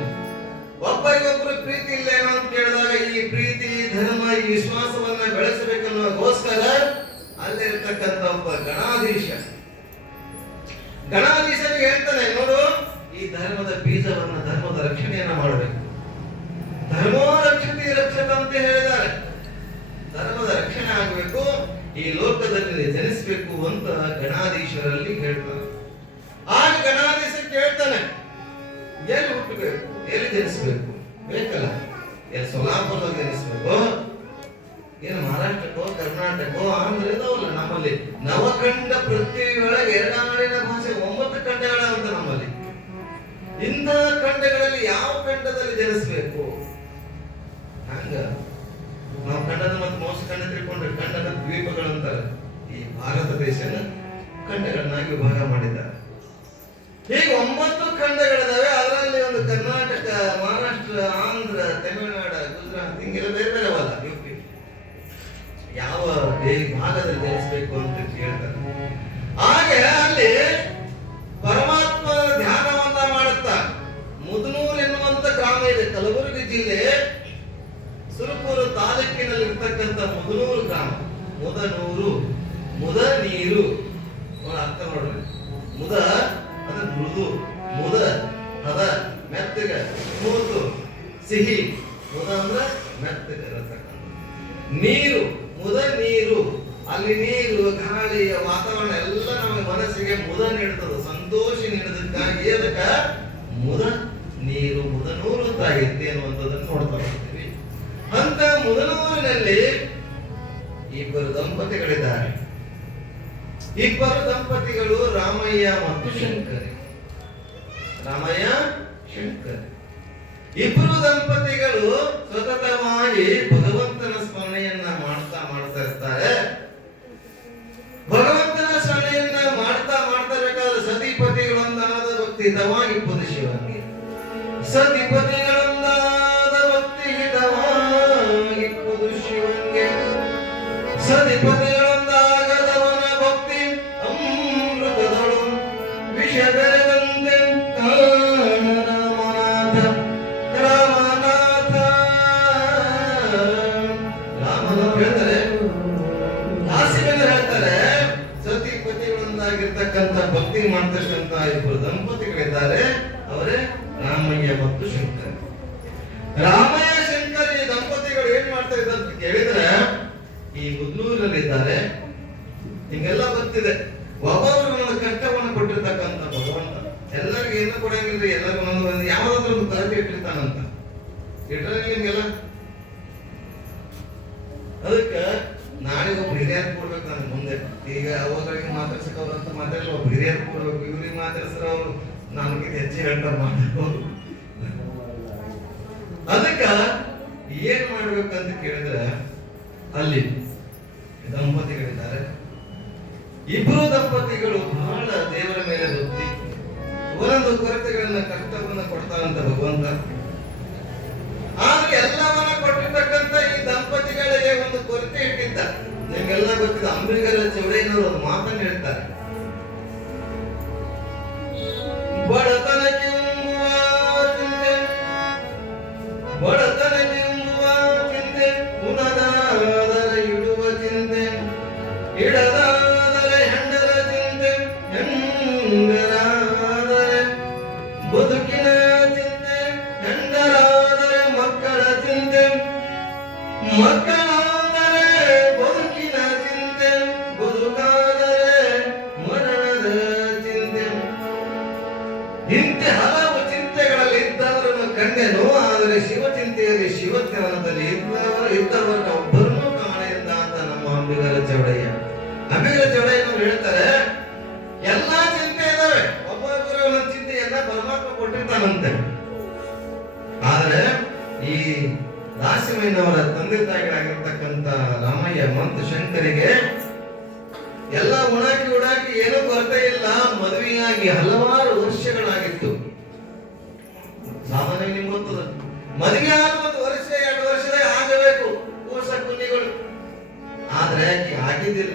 ಒಬ್ಬರಿಗೊಬ್ಬರು ಪ್ರೀತಿ ಇಲ್ಲ ಏನೋ ಅಂತ ಕೇಳಿದಾಗ ಈ ಪ್ರೀತಿ ಧರ್ಮ ಈ ವಿಶ್ವಾಸವನ್ನ ಬೆಳೆಸಬೇಕನ್ನುವಗೋಸ್ಕರ ಅಲ್ಲಿರ್ತಕ್ಕಂಥ ಒಬ್ಬ ಗಣಾಧೀಶನಿಗೆ ಹೇಳ್ತಾನೆ, ನೋಡು, ಈ ಧರ್ಮದ ಬೀಜವನ್ನ ಧರ್ಮದ ರಕ್ಷಣೆಯನ್ನ ಮಾಡಬೇಕು. ಧರ್ಮೋ ರಕ್ಷತೆ ರಕ್ಷತ ಅಂತ ಹೇಳಿದ್ದಾರೆ. ಧರ್ಮದ ರಕ್ಷಣೆ ಆಗಬೇಕು, ಈ ಲೋಕದಲ್ಲಿ ಜನಿಸಬೇಕು ಅಂತ ಗಣಾಧೀಶರಲ್ಲಿ ಹೇಳ್ತಾರೆ. ಆಗ ಗಣಾಧೀಶ ಕೇಳ್ತಾನೆ, ಎಲ್ಲಿ ಹುಟ್ಟಬೇಕು, ಎಲ್ಲಿ ಜನಿಸಬೇಕು? ಬೇಕಲ್ಲ, ಎಲ್ಲಿ ಸೋಲಾಪುರದಲ್ಲಿ ಜನಿಸಬೇಕು, ಏನು ಮಹಾರಾಷ್ಟ್ರಕ್ಕೋ ಕರ್ನಾಟಕೋ ಆಂಧ್ರ ಇದಾವಲ್ಲ ನಮ್ಮಲ್ಲಿ. ನವಖಂಡ ಪೃಥ್ವಿಯೊಳಗೆ ಎರಡಾಡಿನ ಭಾಷೆ 9 ಖಂಡಗಳ ಅಂತ ನಮ್ಮಲ್ಲಿ. ಇಂಥ ಖಂಡಗಳಲ್ಲಿ ಯಾವ ಖಂಡದಲ್ಲಿ ಜನಿಸಬೇಕು? ಹಂಗ ನಾವು ಖಂಡದ ಮತ್ತು ಮೋಸ ಖಂಡ ತಿಳ್ಕೊಂಡ್ರೆ ಖಂಡದ ದ್ವೀಪಗಳಂತಾರೆ. ಈ ಭಾರತ ದೇಶನ ಖಂಡಗಳನ್ನಾಗಿ ವಿಭಾಗ ಮಾಡಿದ್ದಾರೆ. ಹೀಗೆ 9 ಖಂಡಗಳಿದಾವೆ. ಅದರಲ್ಲಿ ಒಂದು ಕರ್ನಾಟಕ, ಮಹಾರಾಷ್ಟ್ರ, ಆಂಧ್ರ, ತಮಿಳುನಾಡು, ಗುಜರಾತ್ ಹಿಂಗೆಲ್ಲ ಬೇರೆ ಬೇರೆ ಅವಲ್ಲ. ಯುಪಿ ಯಾವ ಭಾಗದಲ್ಲಿ ಜನಿಸಬೇಕು ಅಂತ ಕೇಳ್ತಾರೆ. ಹಾಗೆ ಅಲ್ಲಿ ಪರಮಾತ್ಮ ಧ್ಯಾನವನ್ನ ಮಾಡುತ್ತಾ ಮುದನೂರು ಎನ್ನುವಂತ ಗ್ರಾಮ ಇದೆ, ಕಲಬುರಗಿ ಜಿಲ್ಲೆ ಸುರಪುರ ತಾಲೂಕಿನಲ್ಲಿ ಇರ್ತಕ್ಕಂಥ ಮುದನೂರು ಗ್ರಾಮ. ಮುದ ನೀರು ಅರ್ಥ ನೋಡ್ರಿ. ಮುದ ಅಂದ್ರೆ ಮೃದು, ಮುದ ಅದ ಮೆತ್ತಗ, ಸ್ಮೂತು, ಸಿಹಿ. ಮುದ ಅಂದ್ರೆ ಮೆತ್ತಗ ಇರತಕ್ಕಂಥ ನೀರು, ಮುದ ನೀರು. ಅಲ್ಲಿ ನೀರು, ಗಾಳಿ, ವಾತಾವರಣ ಎಲ್ಲ ನಮ್ಮ ಮನಸ್ಸಿಗೆ ಮುದ ನೀಡುತ್ತದೆ, ಸಂತೋಷ ನೀಡೋದಕ್ಕಾಗಿ ಅದಕ್ಕ ಮುದ ನೀರು, ಮುದನೂರು ಅಂತಾಗಿತ್ತು ಅನ್ನುವಂಥದ್ದನ್ನು ನೋಡ್ತಾ ಬರ್ತೀವಿ. ಅಂತ ಮುದನೂರಿನಲ್ಲಿ ಇಬ್ಬರು ದಂಪತಿಗಳಿದ್ದಾರೆ. ಇಬ್ಬರು ದಂಪತಿಗಳು ರಾಮಯ್ಯ ಮತ್ತು ಶಂಕರಿ. ರಾಮಯ್ಯ, ಶಂಕರಿ ಇಬ್ಬರು ದಂಪತಿಗಳು ಸತತವಾಗಿ ಭಗವಂತನ ಸ್ಮರಣೆಯನ್ನ ಮಾಡ್ತಾ ಇರ್ತಾರೆ. ಭಗವಂತನ ಸ್ಮರಣೆಯನ್ನ ಮಾಡ್ತಾ ಇರಬೇಕಾದ್ರೆ ಸತಿಪತಿಗಳೊಂದಾದ ಭಕ್ತಿ ಹಿತವಾಗಿ ಇಪ್ಪದು ಶಿವನಿಗೆ. ಸತಿಪತಿಗಳೊಂದಾದ ಭಕ್ತಿ ಹಿತವಾಗಿ ಇಪ್ಪದು ಶಿವನಿಗೆ. ಸತಿಪತಿಗಳೊಂದಾಗದವನ ಭಕ್ತಿ ಅಮೃತದಳು ವಿಷ ಬೆರೆದಂತೆ ಭಕ್ತಿ ಮಾಡ್ತಕ್ಕಂತ ಇಬ್ಬರು ದಂಪತಿಗಳಿದ್ದಾರೆ. ಅವರೇ ರಾಮಯ್ಯ ಮತ್ತು ಶಂಕರ. ರಾಮಯ್ಯ ಶಂಕರ ಈ ದಂಪತಿಗಳು ಏನ್ ಮಾಡ್ತಾ ಇದ್ದಾರೆ ಅಂತ ಕೇಳಿದ್ರೆ, ಈ ಮುದ್ನೂರಲ್ಲಿ ಇದ್ದಾರೆ. ಹಿಂಗೆಲ್ಲ ಗೊತ್ತಿದೆ. ಒಬ್ಬೊಬ್ರು ಒಂದೊಂದು ಕಷ್ಟವನ್ನು ಕೊಟ್ಟಿರ್ತಕ್ಕಂಥ ಭಗವಂತ ಎಲ್ಲರಿಗೂ ಏನು ಕೊಡಂಗಿಲ್ರಿ. ಎಲ್ಲರಿಗೂ ಒಂದೊಂದು ಯಾವ್ದಾದ್ರು ಒಂದು ಕರೆಕ್ಟ್ ಇಟ್ಟಿರ್ತಾನಂತ. ಇಟ್ರೆ ನಿಮ್ಗೆಲ್ಲ ಅದಕ್ಕೆ ನಾಳೆಗೆ ಒಬ್ಬ ಹಿರಿಯರ್ ಕೊಡ್ಬೇಕು ನಾನು ಮುಂದೆ. ಈಗ ಅವಾಗಳಿಗೆ ಮಾತಾಡ್ಸಕ್ ಅವ್ರಂತ ಮಾತಾಡಲ್ಲ, ಒಬ್ಬ ಹಿರಿಯರ್ ಕೊಡ್ಬೇಕು. ಇವ್ರಿಗೆ ಮಾತಾಡ್ಸ್ರ ಅವ್ರು ನನಗೆ ಹೆಚ್ಚು ಹೇಳ್ತಾರೆ ಮಾತಾಡ್ಬೋದು. ಅದಕ್ಕ ಏನ್ ಮಾಡ್ಬೇಕಂತ ಕೇಳಿದ್ರೆ, ಅಲ್ಲಿ ದಂಪತಿಗಳಿದ್ದಾರೆ. ಇಬ್ರು ದಂಪತಿಗಳು ಬಹಳ ದೇವರ ಮೇಲೆ ಭಕ್ತಿ. ಒಂದೊಂದು ಕೊರತೆಗಳನ್ನ, ಕಷ್ಟವನ್ನ ಕೊಡ್ತಾರಂತ ಭಗವಂತ. ಆದ್ರೆ ಎಲ್ಲವನ್ನ ಕೊಟ್ಟಿರ್ತಕ್ಕಂಥ ಈ ದಂಪತಿಗಳಿಗೆ ಒಂದು ಕೊರತೆ ಇಟ್ಟಿದ್ದ. ನಿಮ್ಗೆಲ್ಲ ಗೊತ್ತಿದೆ, ಅಂಬಿಗರ ಚೌಡಯ್ಯನವರು ಒಂದು ಮಾತನ್ನು ಹೇಳ್ತಾರೆ. ಬಡತನಕ್ಕೆ ಚಿಂತೆ, ಉಣದಾದರೆ ಇಡುವ ಚಿಂತೆ, ಇಡದಾದರೆ ಹೆಂಡರ ಚಿಂತೆ, ಹೆಂಡರಾದರೆ ಬದುಕಿನ ಚಿಂತೆ, ಹೆಂಡರಾದರೆ ಮಕ್ಕಳ ಚಿಂತೆ, ಮಕ್ಕಳಾದರೆ ಬದುಕಿನ ಚಿಂತೆ, ಬದುಕಾದರೆ ಮರಣದ ಚಿಂತೆ. ಇಂತೆ ಹಲವು ಚಿಂತೆಗಳಲ್ಲಿ ಇದ್ದವರನ್ನು ಕಂಡೆನು. ಆದರೆ ಶಿವಚಿಂತೆಯಲ್ಲಿ ಶಿವಜ್ಞಾನದಲ್ಲಿ ಇದ್ದವರನ್ನ ಒಬ್ಬರನ್ನು ಕಾಣೆಯಿಂದ ಅಂತ ನಮ್ಮ ಅಂಬಿಗರ ಚೌಡಯ್ಯ. ಅಂಬಿಗರ ಚೌಡಯ್ಯನವರು ಹೇಳ್ತಾರೆ, ಎಲ್ಲಾ ಚಿಂತೆ ಇದಾವೆ, ಒಬ್ಬೊಬ್ಬರ ಒಂದೊಂದು ಚಿಂತೆಯನ್ನ ಪರಮಾತ್ಮ ಕೊಟ್ಟಿರ್ತಾನಂತೆ. ಆದ್ರೆ ಈ ದಾಸಿಮಯ್ಯನವರ ತಂದೆ ತಾಯಿಗಳಾಗಿರ್ತಕ್ಕಂಥ ರಾಮಯ್ಯ ಮತ್ತು ಶಂಕರಿಗೆ ಎಲ್ಲ ಉಡಾಕಿ ಏನೂ ಕೊರತೆ ಇಲ್ಲ. ಮದುವೆಯಾಗಿ ಹಲವಾರು ವರ್ಷಗಳಾಗಿತ್ತು. ಸಾಮಾನ್ಯ ನಿಮ್ಗೆ ಗೊತ್ತದ, ಮದುವೆ ಆದ 1 ವರ್ಷ 2 ವರ್ಷದ ಆಗಬೇಕು ಕೂಸ ಕುನ್ನಿಗಳು. ಆದ್ರೆ ಆಗಿದ್ದಿಲ್ಲ.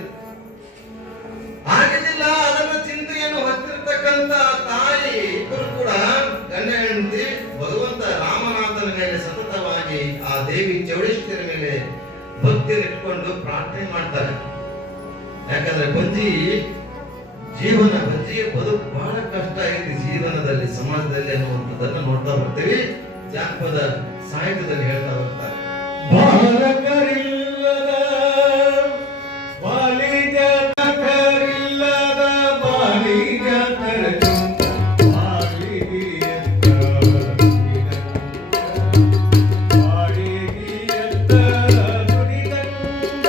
ಅದನ್ನ ಚಿಂತೆಯನ್ನು ಬೇಡಿಕೊಂಡು ಪ್ರಾರ್ಥನೆ ಮಾಡ್ತಾರೆ. ಯಾಕಂದ್ರೆ ಬಂಜಿಯ ಬದುಕು ಬಹಳ ಕಷ್ಟ ಆಗಿದೆ ಜೀವನದಲ್ಲಿ, ಸಮಾಜದಲ್ಲಿ ಅನ್ನುವಂಥದ್ದನ್ನು ನೋಡ್ತಾ ಬರ್ತೀವಿ. ಜಾನಪದ ಸಾಹಿತ್ಯದಲ್ಲಿ ಹೇಳ್ತಾ ಬರ್ತಾರೆ. ಬಾಲಕರಿಲ್ಲದ ಬಾಲಿಗ ಕರಿಲ್ಲದ ಬಾಲಿಗ ಕರಚು ಬಾಲಿಗಿಯತ್ತ ಬಾಲಿಗಿಯತ್ತ ನುಡಿದಂಗ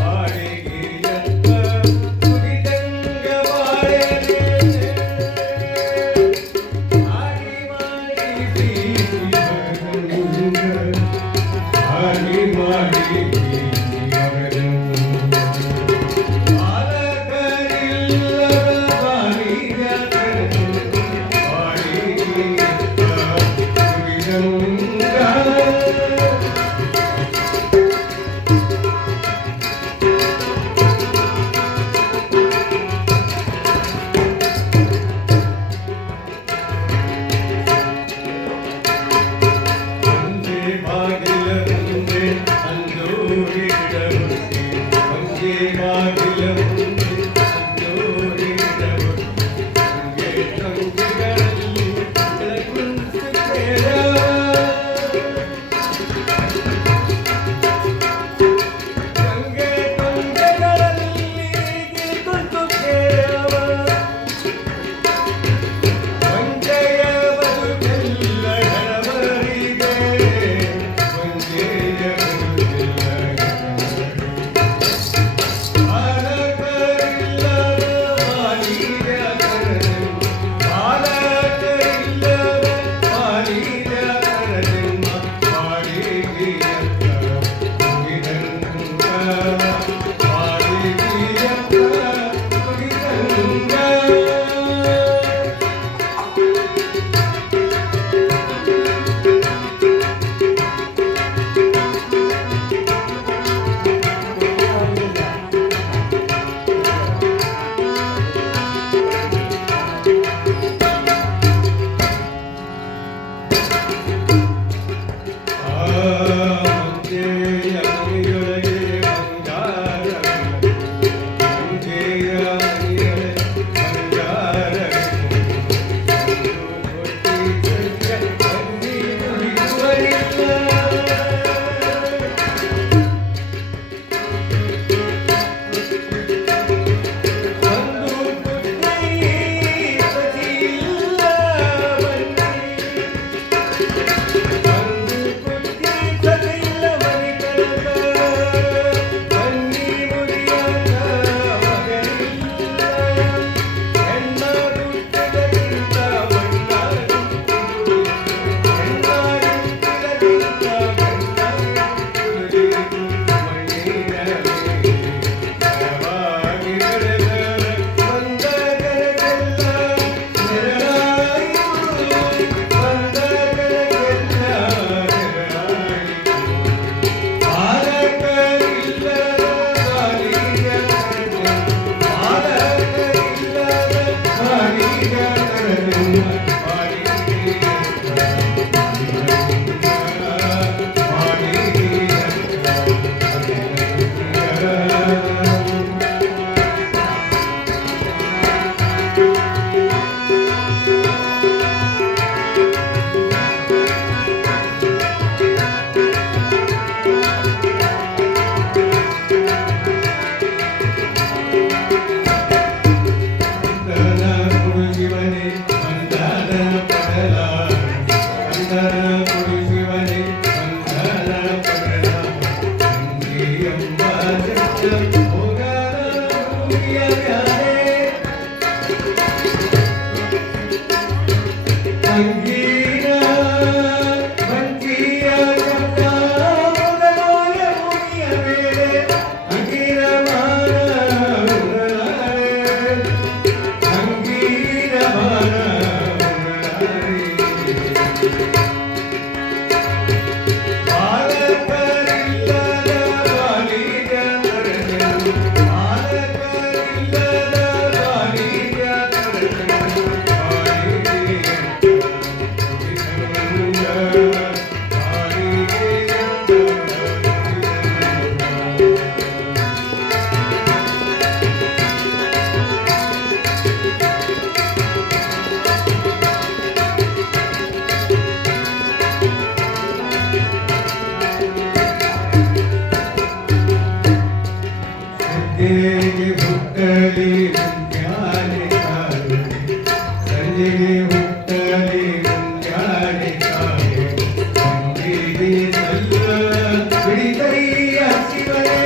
ಬಾಲಿಗಿಯತ್ತ ನುಡಿದಂಗ ಬಾಳೆನೆ ಆಡಿ ಮಾಡಿ ಆಡಿ ಮಾಡಿ ಸಂಜೆಗೆ ಹುಟ್ಟಲಿ ಮುಂಜಾನೆ ಕಾಣೆ ಸಂಜೆಗೆ ಸಲ್ಲ ಬಿಡಿದೈಯ ಶಿವನೇ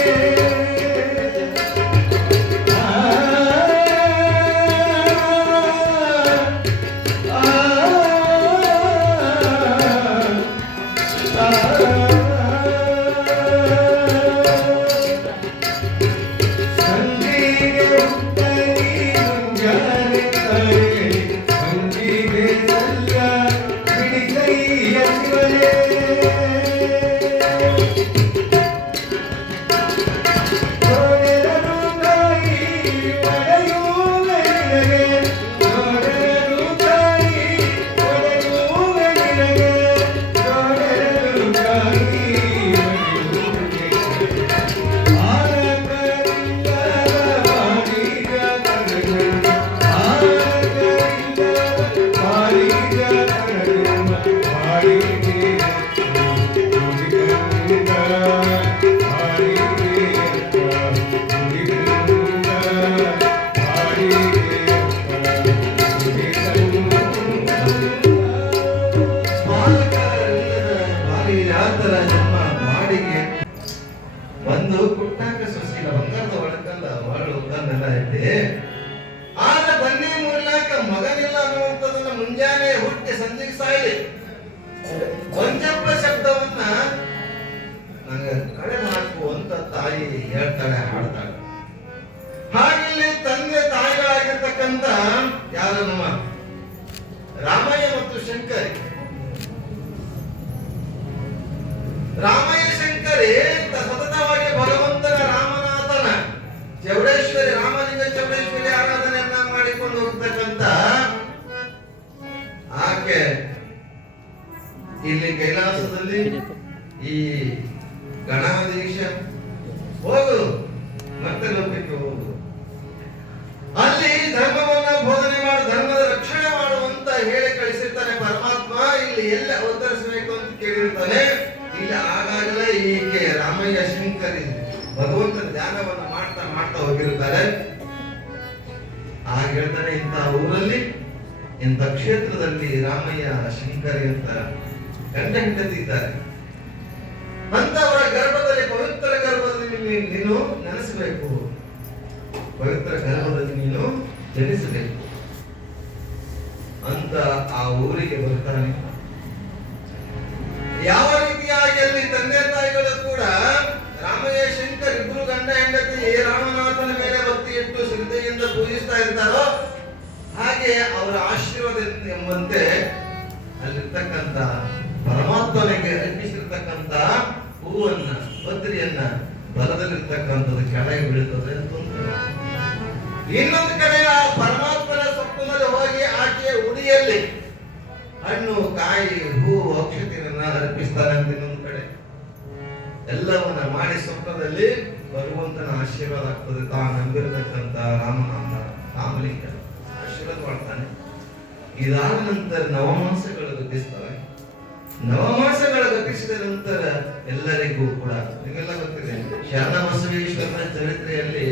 ಒಂದು ಕುಟ್ಟಾಕ ಸೊಸಿಲ ಬಂಗಾರದ ಒಳಕಲ್ಲ ಬಾಳು ಕಲ್ಲ ಐತೆ ಆಗ ಬನ್ನಿ ಮುರ್ಲಾಕ ಮಗನಿಲ್ಲ ಅನ್ನುವಂಥದ್ದನ್ನ ಮುಂಜಾನೆ ಹುಟ್ಟಿ ಸಂಜೆಗೆ ಸಾಯಲಿ ಒಂಜಪ್ಪ ಶಬ್ದವನ್ನ ನಂಗೆ ಕಳೆದು ಹಾಕು ಅಂತ ತಾಯಿ ಹೇಳ್ತಾಳೆ ಹಾಡ್ತಾಳೆ. ಹಾಗಿಲ್ಲಿ ತಂದೆ ತಾಯಿಗಳಾಗಿರ್ತಕ್ಕಂಥ ಯಾರು ನಮ್ಮ ರಾಮಯ್ಯ ಮತ್ತು ಶಂಕರಿ. ರಾಮಯ್ಯ ಶಂಕರಿ ಸತತವಾಗಿ ಭಗವಂತನ ರಾಮನಾಥನ ಚೌಡೇಶ್ವರಿ ರಾಮಲಿಂಗ ಚೌಡೇಶ್ವರಿ ಆರಾಧನೆಯನ್ನ ಮಾಡಿಕೊಂಡು ಹೋಗ್ತಕ್ಕಂಥ ಆಕೆ ಇಲ್ಲಿ ಕೈಲಾಸದಲ್ಲಿ ಈ ಗಣಾಧೀಶ ಹೋಗು ಮತ್ತೆ ಲೋಕಕ್ಕೆ ಹೋಗು, ಅಲ್ಲಿ ಧರ್ಮವನ್ನ ಬೋಧನೆ ಮಾಡು, ಧರ್ಮದ ರಕ್ಷಣೆ ಮಾಡುವಂತ ಹೇಳಿ ಕಳಿಸಿರ್ತಾನೆ ಪರಮಾತ್ಮ. ಇಲ್ಲಿ ಎಲ್ಲ ಅವತರಿಸಬೇಕು ಅಂತ ಕೇಳಿರ್ತಾನೆ. ಇಲ್ಲಿ ಆಗಾಗಲೇ ಈಕೆ ರಾಮಯ್ಯ ಶಂಕರಿ ಭಗವಂತನ ಧ್ಯಾನವನ್ನ ಮಾಡ್ತಾ ಮಾಡ್ತಾ ಹೋಗಿರ್ತಾರೆ. ಆಗ ಹೇಳ್ತಾನೆ, ಇಂಥ ಊರಲ್ಲಿ ಇಂಥ ಕ್ಷೇತ್ರದಲ್ಲಿ ರಾಮಯ್ಯ ಶಂಕರಿ ಅಂತ ಗಂಡ ಹೆಂಡತಿ ಇದ್ದಾರೆ. ಅಂತವರ ಗರ್ಭದಲ್ಲಿ ಪವಿತ್ರ ಗರ್ಭದಲ್ಲಿ ನೀನು ನೆನೆಸಬೇಕು, ಪವಿತ್ರ ಗರ್ಭದಲ್ಲಿ ನೀನು ಜನಿಸಬೇಕು ಅಂತ ಆ ಊರಿಗೆ ಬರ್ತಾನೆ. ಯಾವ ರೀತಿಯಾಗಿ ಅಲ್ಲಿ ತಂದೆ ತಾಯಿಗಳು ಕೂಡ ರಾಮಯ್ಯ ಶಂಕರ್ ಇಬ್ರು ಗಂಡ ಹೆಂಡತಿ ರಾಮನಾಥನ ಮೇಲೆ ಭಕ್ತಿ ಇಟ್ಟು ಶ್ರದ್ಧೆಯಿಂದ ಪೂಜಿಸ್ತಾ ಇರ್ತಾರೋ ಹಾಗೆ ಅವರ ಆಶೀರ್ವಾದ ಎಂಬಂತೆ ಅಲ್ಲಿರ್ತಕ್ಕಂಥ ಪರಮಾತ್ಮನಿಗೆ ಅರ್ಪಿಸಿರ್ತಕ್ಕಂಥ ಹೂವನ್ನ ಪತ್ರಿಯನ್ನ ಬಲದಲ್ಲಿರ್ತಕ್ಕಂಥದ್ದು ಕೆಳಗೆ ಬೀಳುತ್ತದೆ ಅಂತ. ಇನ್ನೊಂದು ಕಡೆ ಆ ಪರಮಾತ್ಮನ ಸ್ವಪ್ನದಲ್ಲಿ ಹೋಗಿ ಆಕೆಯ ಉಡಿಯಲ್ಲಿ ಹಣ್ಣು ಕಾಯಿ ಹೂ ಅಕ್ಷತೆಯನ್ನ ಅರ್ಪಿಸ್ತಾರೆ ಅಂತ ಇನ್ನೊಂದು ಕಡೆ ಎಲ್ಲವನ್ನ ಮಾಡಿ ಸ್ವಪ್ನದಲ್ಲಿ ಭಗವಂತನ ಆಶೀರ್ವಾದ ಆಗ್ತದೆ. ತಾನು ನಂಬಿರತಕ್ಕಂತ ರಾಮನಾಥ ರಾಮಲಿಂಗ ಆಶೀರ್ವಾದ ಮಾಡ್ತಾನೆ. ಇದಾದ ನಂತರ ನವಮಾಸಗಳು ಗತಿಸ್ತವೆ. ನವಮಾಸಗಳ ಗತಿಸಿದ ನಂತರ ಎಲ್ಲರಿಗೂ ಕೂಡ ನಿಮಗೆಲ್ಲ ಗೊತ್ತಿದೆ, ಶರಣಬಸವೇಶ್ವರನ ಚರಿತ್ರೆಯಲ್ಲಿ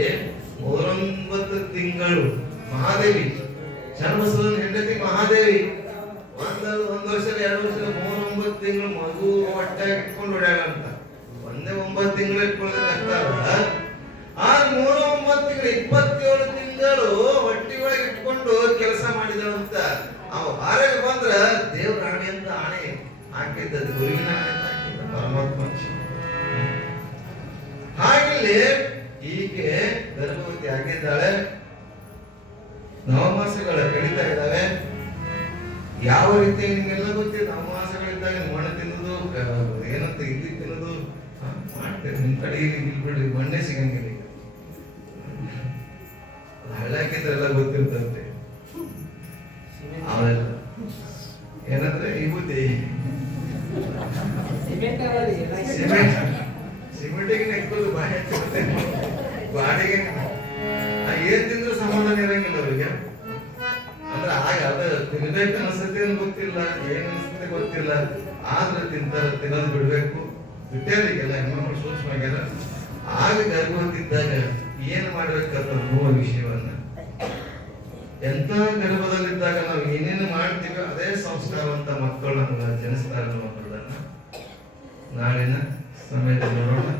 39 ತಿಂಗಳು ಮಹಾದೇವಿ, ಶರಣಬಸವನ ಹೆಂಡತಿ ಮಹಾದೇವಿ ಒಂದು ವರ್ಷ 2 ವರ್ಷ 39 ತಿಂಗಳು ಮಗು ಹೊಟ್ಟೆ ಇಟ್ಕೊಂಡು ಓಡಾಡಂತ. ಒಂದೇ 9 ತಿಂಗಳು ಇಟ್ಕೊಂಡ್ರೆ ಕಷ್ಟ ಅಲ್ಲ. ಆ 39 ತಿಂಗಳು 27 ತಿಂಗಳು ಹೊಟ್ಟಿ ಒಳಗೆ ಇಟ್ಕೊಂಡು ಕೆಲಸ ಮಾಡಿದವಂತ. ಅವ ಆರೋಗ್ಯ ಬಂದ್ರ ದೇವ್ರ ಆಣೆ ಅಂತ ಆಣೆ ಹಾಕಿದ್ದದು, ಗುರುವಿನ ಆಣೆ ಅಂತ ಹಾಕಿದ್ದ ಪರಮಾತ್ಮ. ಹಾಗಿಲ್ಲಿ ಈಕೆ ಗರ್ಭವತಿ ಆಗಿದ್ದಾಳೆ. ನವಮಾಸಗಳ ಕಳೀತಾ ಇದ್ದಾವೆ. ಯಾವ ರೀತಿ ನಿಮ್ಗೆಲ್ಲ ಗೊತ್ತಿದೆ, ನವಮಾಸಗಳಿದ್ದಾಗ ಮಣ್ಣು ತಿನ್ನೋದು ಏನಂತ ಇಲ್ಲಿ ತಿನ್ನೋದು ಮಾಡ್ತೇವೆ. ನಿಮ್ ಕಡೆ ಇಲ್ಲಿ ಬಿಡ್ರಿ, ಮಣ್ಣೆ ಸಿಗಂಗಿಲ್ಲ. ಹಳ್ಳಕ್ಕಿದ್ರೆಲ್ಲ ಗೊತ್ತಿರ್ತಂತೆ ಅವೆಲ್ಲ ಏನಂದ್ರೆ ವಿಭೂತಿ ಸಿಮೆಂಟಿಗೆ ನೆಕ್ಕೋದು ಬಾಡಿಗೆ ಏನ್ ತಿಂದ್ರು ಸಮಾಧಾನ ಇರಂಗಿಲ್ಲ ಅವ್ರಿಗೆ. ಅಂದ್ರೆ ಆಗ ಅದ ತಿನ್ಬೇಕು ಅನ್ಸತ್ತೆ ಅಂತ ಗೊತ್ತಿಲ್ಲ, ಏನ್ ಅನ್ಸುತ್ತೆ ಗೊತ್ತಿಲ್ಲ, ಆದ್ರೆ ತಿಂತಾರ, ತಿನ್ನೋದು ಬಿಡ್ಬೇಕು. ಬಿಟ್ಟೇರಿಗೆಲ್ಲ ಹೆಣ್ಮಕ್ಳು ಸೂಕ್ಷ್ಮ ಆಗ್ಯಾರ. ಆಗ ಗರ್ಭವತಿ ಇದ್ದಾಗ ಏನ್ ಮಾಡ್ಬೇಕಂತ ನೋವ ವಿಷಯವನ್ನ ಎಂತ ಗರ್ಭದಲ್ಲಿದ್ದಾಗ ನಾವು ಏನೇನು ಮಾಡ್ತೀವಿ ಅದೇ ಸಂಸ್ಕಾರವಂತ ಮಕ್ಕಳನ್ನ ಜನಿಸ್ತಾರೆ ನಮ್ಮ ಮಕ್ಕಳನ್ನ. ನಾಳಿನ ಸಮಯದಲ್ಲಿ ನೋಡೋಣ.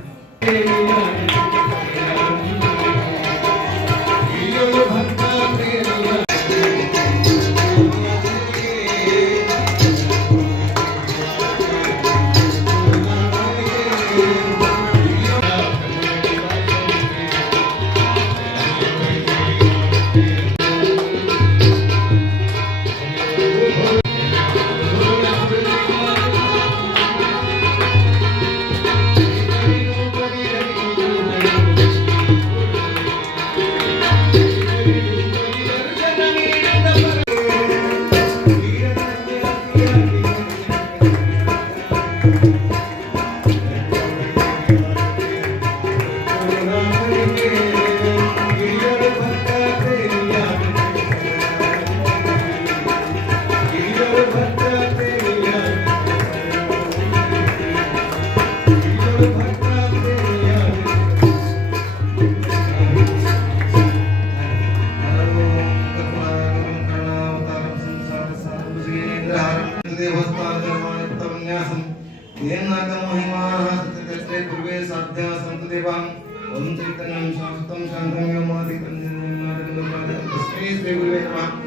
ओम चैतन्यं शाश्वतं शान्तं व्योमादितं तस्मै श्री गुरुवे नमः।